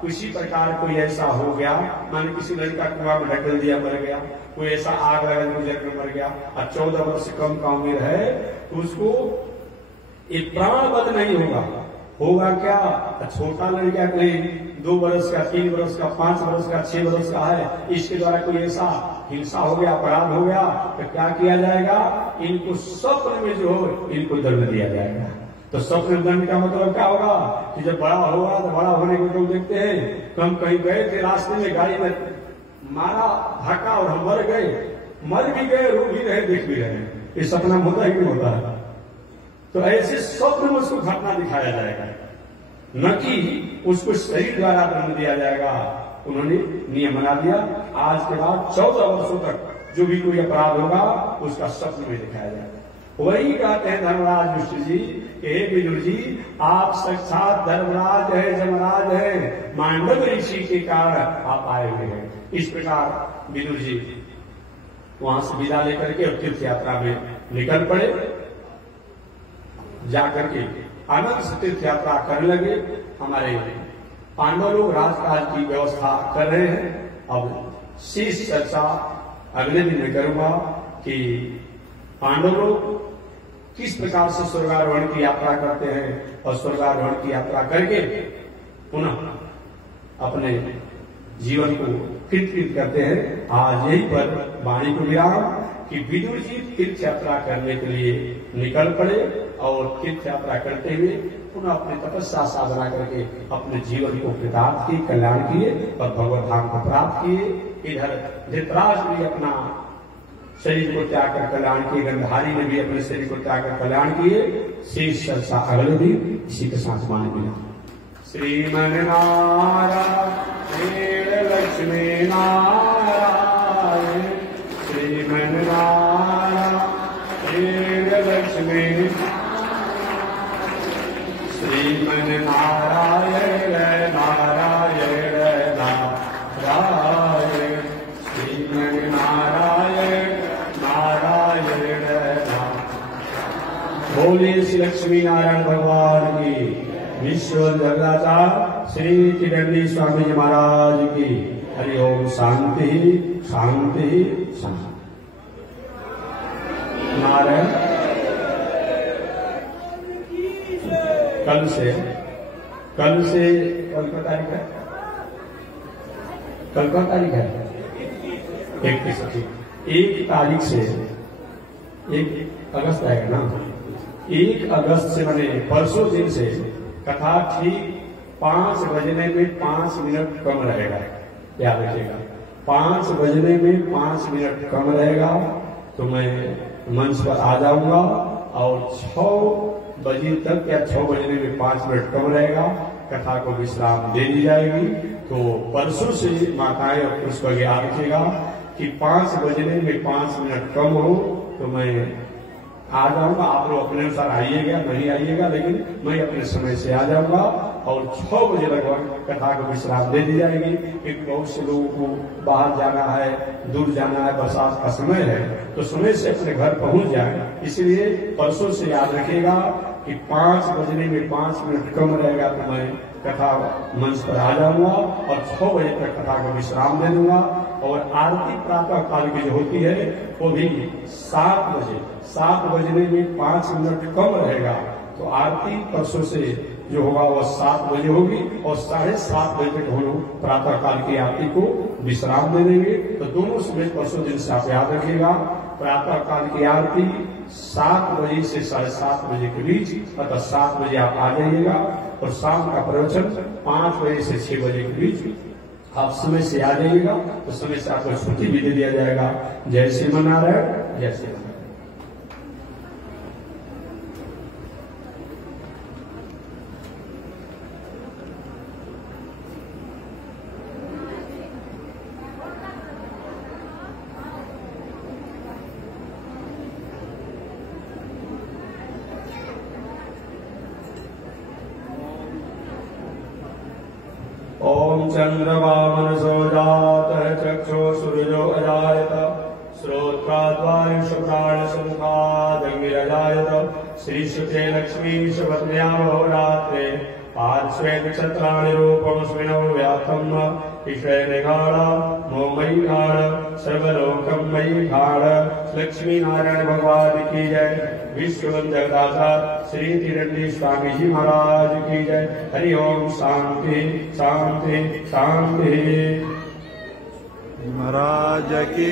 किसी प्रकार कोई ऐसा हो गया, माने किसी लड़का कुआं में ढकेल दिया मर गया, कोई ऐसा आग लगा गुजर में मर गया और 14 वर्ष से कम का उम्र है तो उसको एक प्राण वध नहीं होगा। होगा क्या, छोटा लड़का नहीं 2 वर्ष का 3 वर्ष का 5 वर्ष का 6 वर्ष का है, इसके द्वारा कोई ऐसा हिंसा हो गया अपराध हो गया तो क्या किया जाएगा, इनको स्वप्न में जो हो इनको दंड दिया जाएगा। तो स्वप्न दंड का मतलब क्या होगा कि जब बड़ा होगा तो बड़ा होने को तो देखते हैं तो हम कहीं गए थे रास्ते में गाड़ी में मारा धक्का और हम मर भी गए रो भी रहे देख भी रहे, ये सपना होता ही नहीं होता है। तो ऐसे स्वप्न में उसको घटना दिखाया जाएगा, न कि उसको शरीर द्वारा दंड दिया जाएगा। उन्होंने नियम बना दिया आज के बाद 14 वर्षों तक जो भी कोई अपराध होगा उसका स्वप्न में दिखाया जाएगा। वही कहते हैं धर्मराज युष्ट जी, हे विदुर जी आप साक्षात धर्मराज है जमराज है, मांडव ऋषि के कारण आप आए हुए हैं। इस प्रकार विदुर जी वहां से विदा लेकर के तीर्थ यात्रा में निकल पड़े। जाकर के अनंत तीर्थ यात्रा करने लगे। हमारे पांडव लोग राजकाज की व्यवस्था कर रहे हैं। अब शेष चर्चा अगले दिन में करूंगा कि पांडव लोग किस प्रकार से स्वर्गारोहण की यात्रा करते हैं और स्वर्गारोहण की यात्रा करके पुनः अपने जीवन को कृत करते हैं। आज यही पर वाणी को विराम कि विदुर जी तीर्थ यात्रा करने के लिए निकल पड़े और तीर्थ यात्रा करते हुए पुनः अपने तपस्या साधना करके अपने जीवन को कृतार्थ किए, कल्याण किए और भगवत धाम को प्राप्त किए। इधर धृतराष्ट्र भी अपना शरीर को त्याग कर कल्याण किए, गंधारी ने भी अपने शरीर को त्याग कर कल्याण किए। शेष चर्चा अगले दिन इसी के साथ मान मिला। श्रीमन नारायण लक्ष्मी नारायण, श्रीमन नारायण लक्ष्मी, श्रीमन नारायण नारायण नारायण, श्रीमन नारायण नारायण नारायण। बोलिए श्री लक्ष्मी नारायण भगवान की, विश्व जगदाता श्री त्रिदंडी स्वामी जी महाराज की। हरि ओम। शांति शांति शांति। नारायण कल से कल का तारीख है, कल का तारीख है 1 तारीख से 1 अगस्त आएगा ना। 1 अगस्त से मैंने परसों दिन से कथा ठीक 5 बजने में 5 मिनट कम रहेगा, याद रखिएगा 5 बजने में 5 मिनट कम रहेगा तो मैं मंच पर आ जाऊंगा और 6 बजे तक या 6 बजने में 5 मिनट कम रहेगा, कथा को विश्राम दे दी जाएगी। तो परसों से माताएं और पुरुष को याद रखिएगा कि 5 बजने में 5 मिनट कम हो तो मैं आ जाऊंगा। आप लोग अपने अनुसार आइएगा नहीं आइएगा, लेकिन मैं अपने समय से आ जाऊंगा और 6 बजे लगभग कथा को विश्राम दे दी जाएगी। क्योंकि बहुत से लोगों को बाहर जाना है, दूर जाना है, बरसात का समय है, तो समय से अपने घर पहुंच जाए। इसलिए परसों से याद रखिएगा कि 5 बजने में 5 मिनट कम रहेगा तो मैं कथा मंच पर आ जाऊंगा और 6 बजे तक कथा को विश्राम दे दूंगा। और आरती प्रातः काल की जो होती है वो भी 7 बजे, 7 बजने में 5 मिनट कम रहेगा। तो आरती परसों से जो होगा वह 7 बजे होगी और 7:30 बजे तक हम लोग प्रातः काल की आरती को विश्राम दे देंगे। तो दोनों समय परसों दिन से आप याद रखिएगा, प्रातः काल की आरती 7 बजे से 7:30 बजे के बीच, अर्थात 7 बजे आप आ जाइएगा। और शाम का प्रवचन 5 बजे से 6 बजे के बीच आप समय से आ जाइएगा, तो समय से आपको छुट्टी भी दे दिया जाएगा। जय श्री नारायण, जय श्री नारायण। ओम चंद्रमा मनसो जातः चक्षो सूर्यो अजायत श्रोत्राद्वायुष प्राण संखादंगिरजायत श्रीशुते लक्ष्मी शुभद्या होरात्रे पार्श्वे नक्षत्राणि रूपमस्मिनौ व्याप्तम् ईश्वरे निगाढ मोमयी गाढ सर्वलोकं मयी गाढ। लक्ष्मी नारायण भगवान की जय। विश्व जगदाता श्री तिरंडी स्वामी जी महाराज की जय। हरि ओम। शांति शांति शांति। महाराज की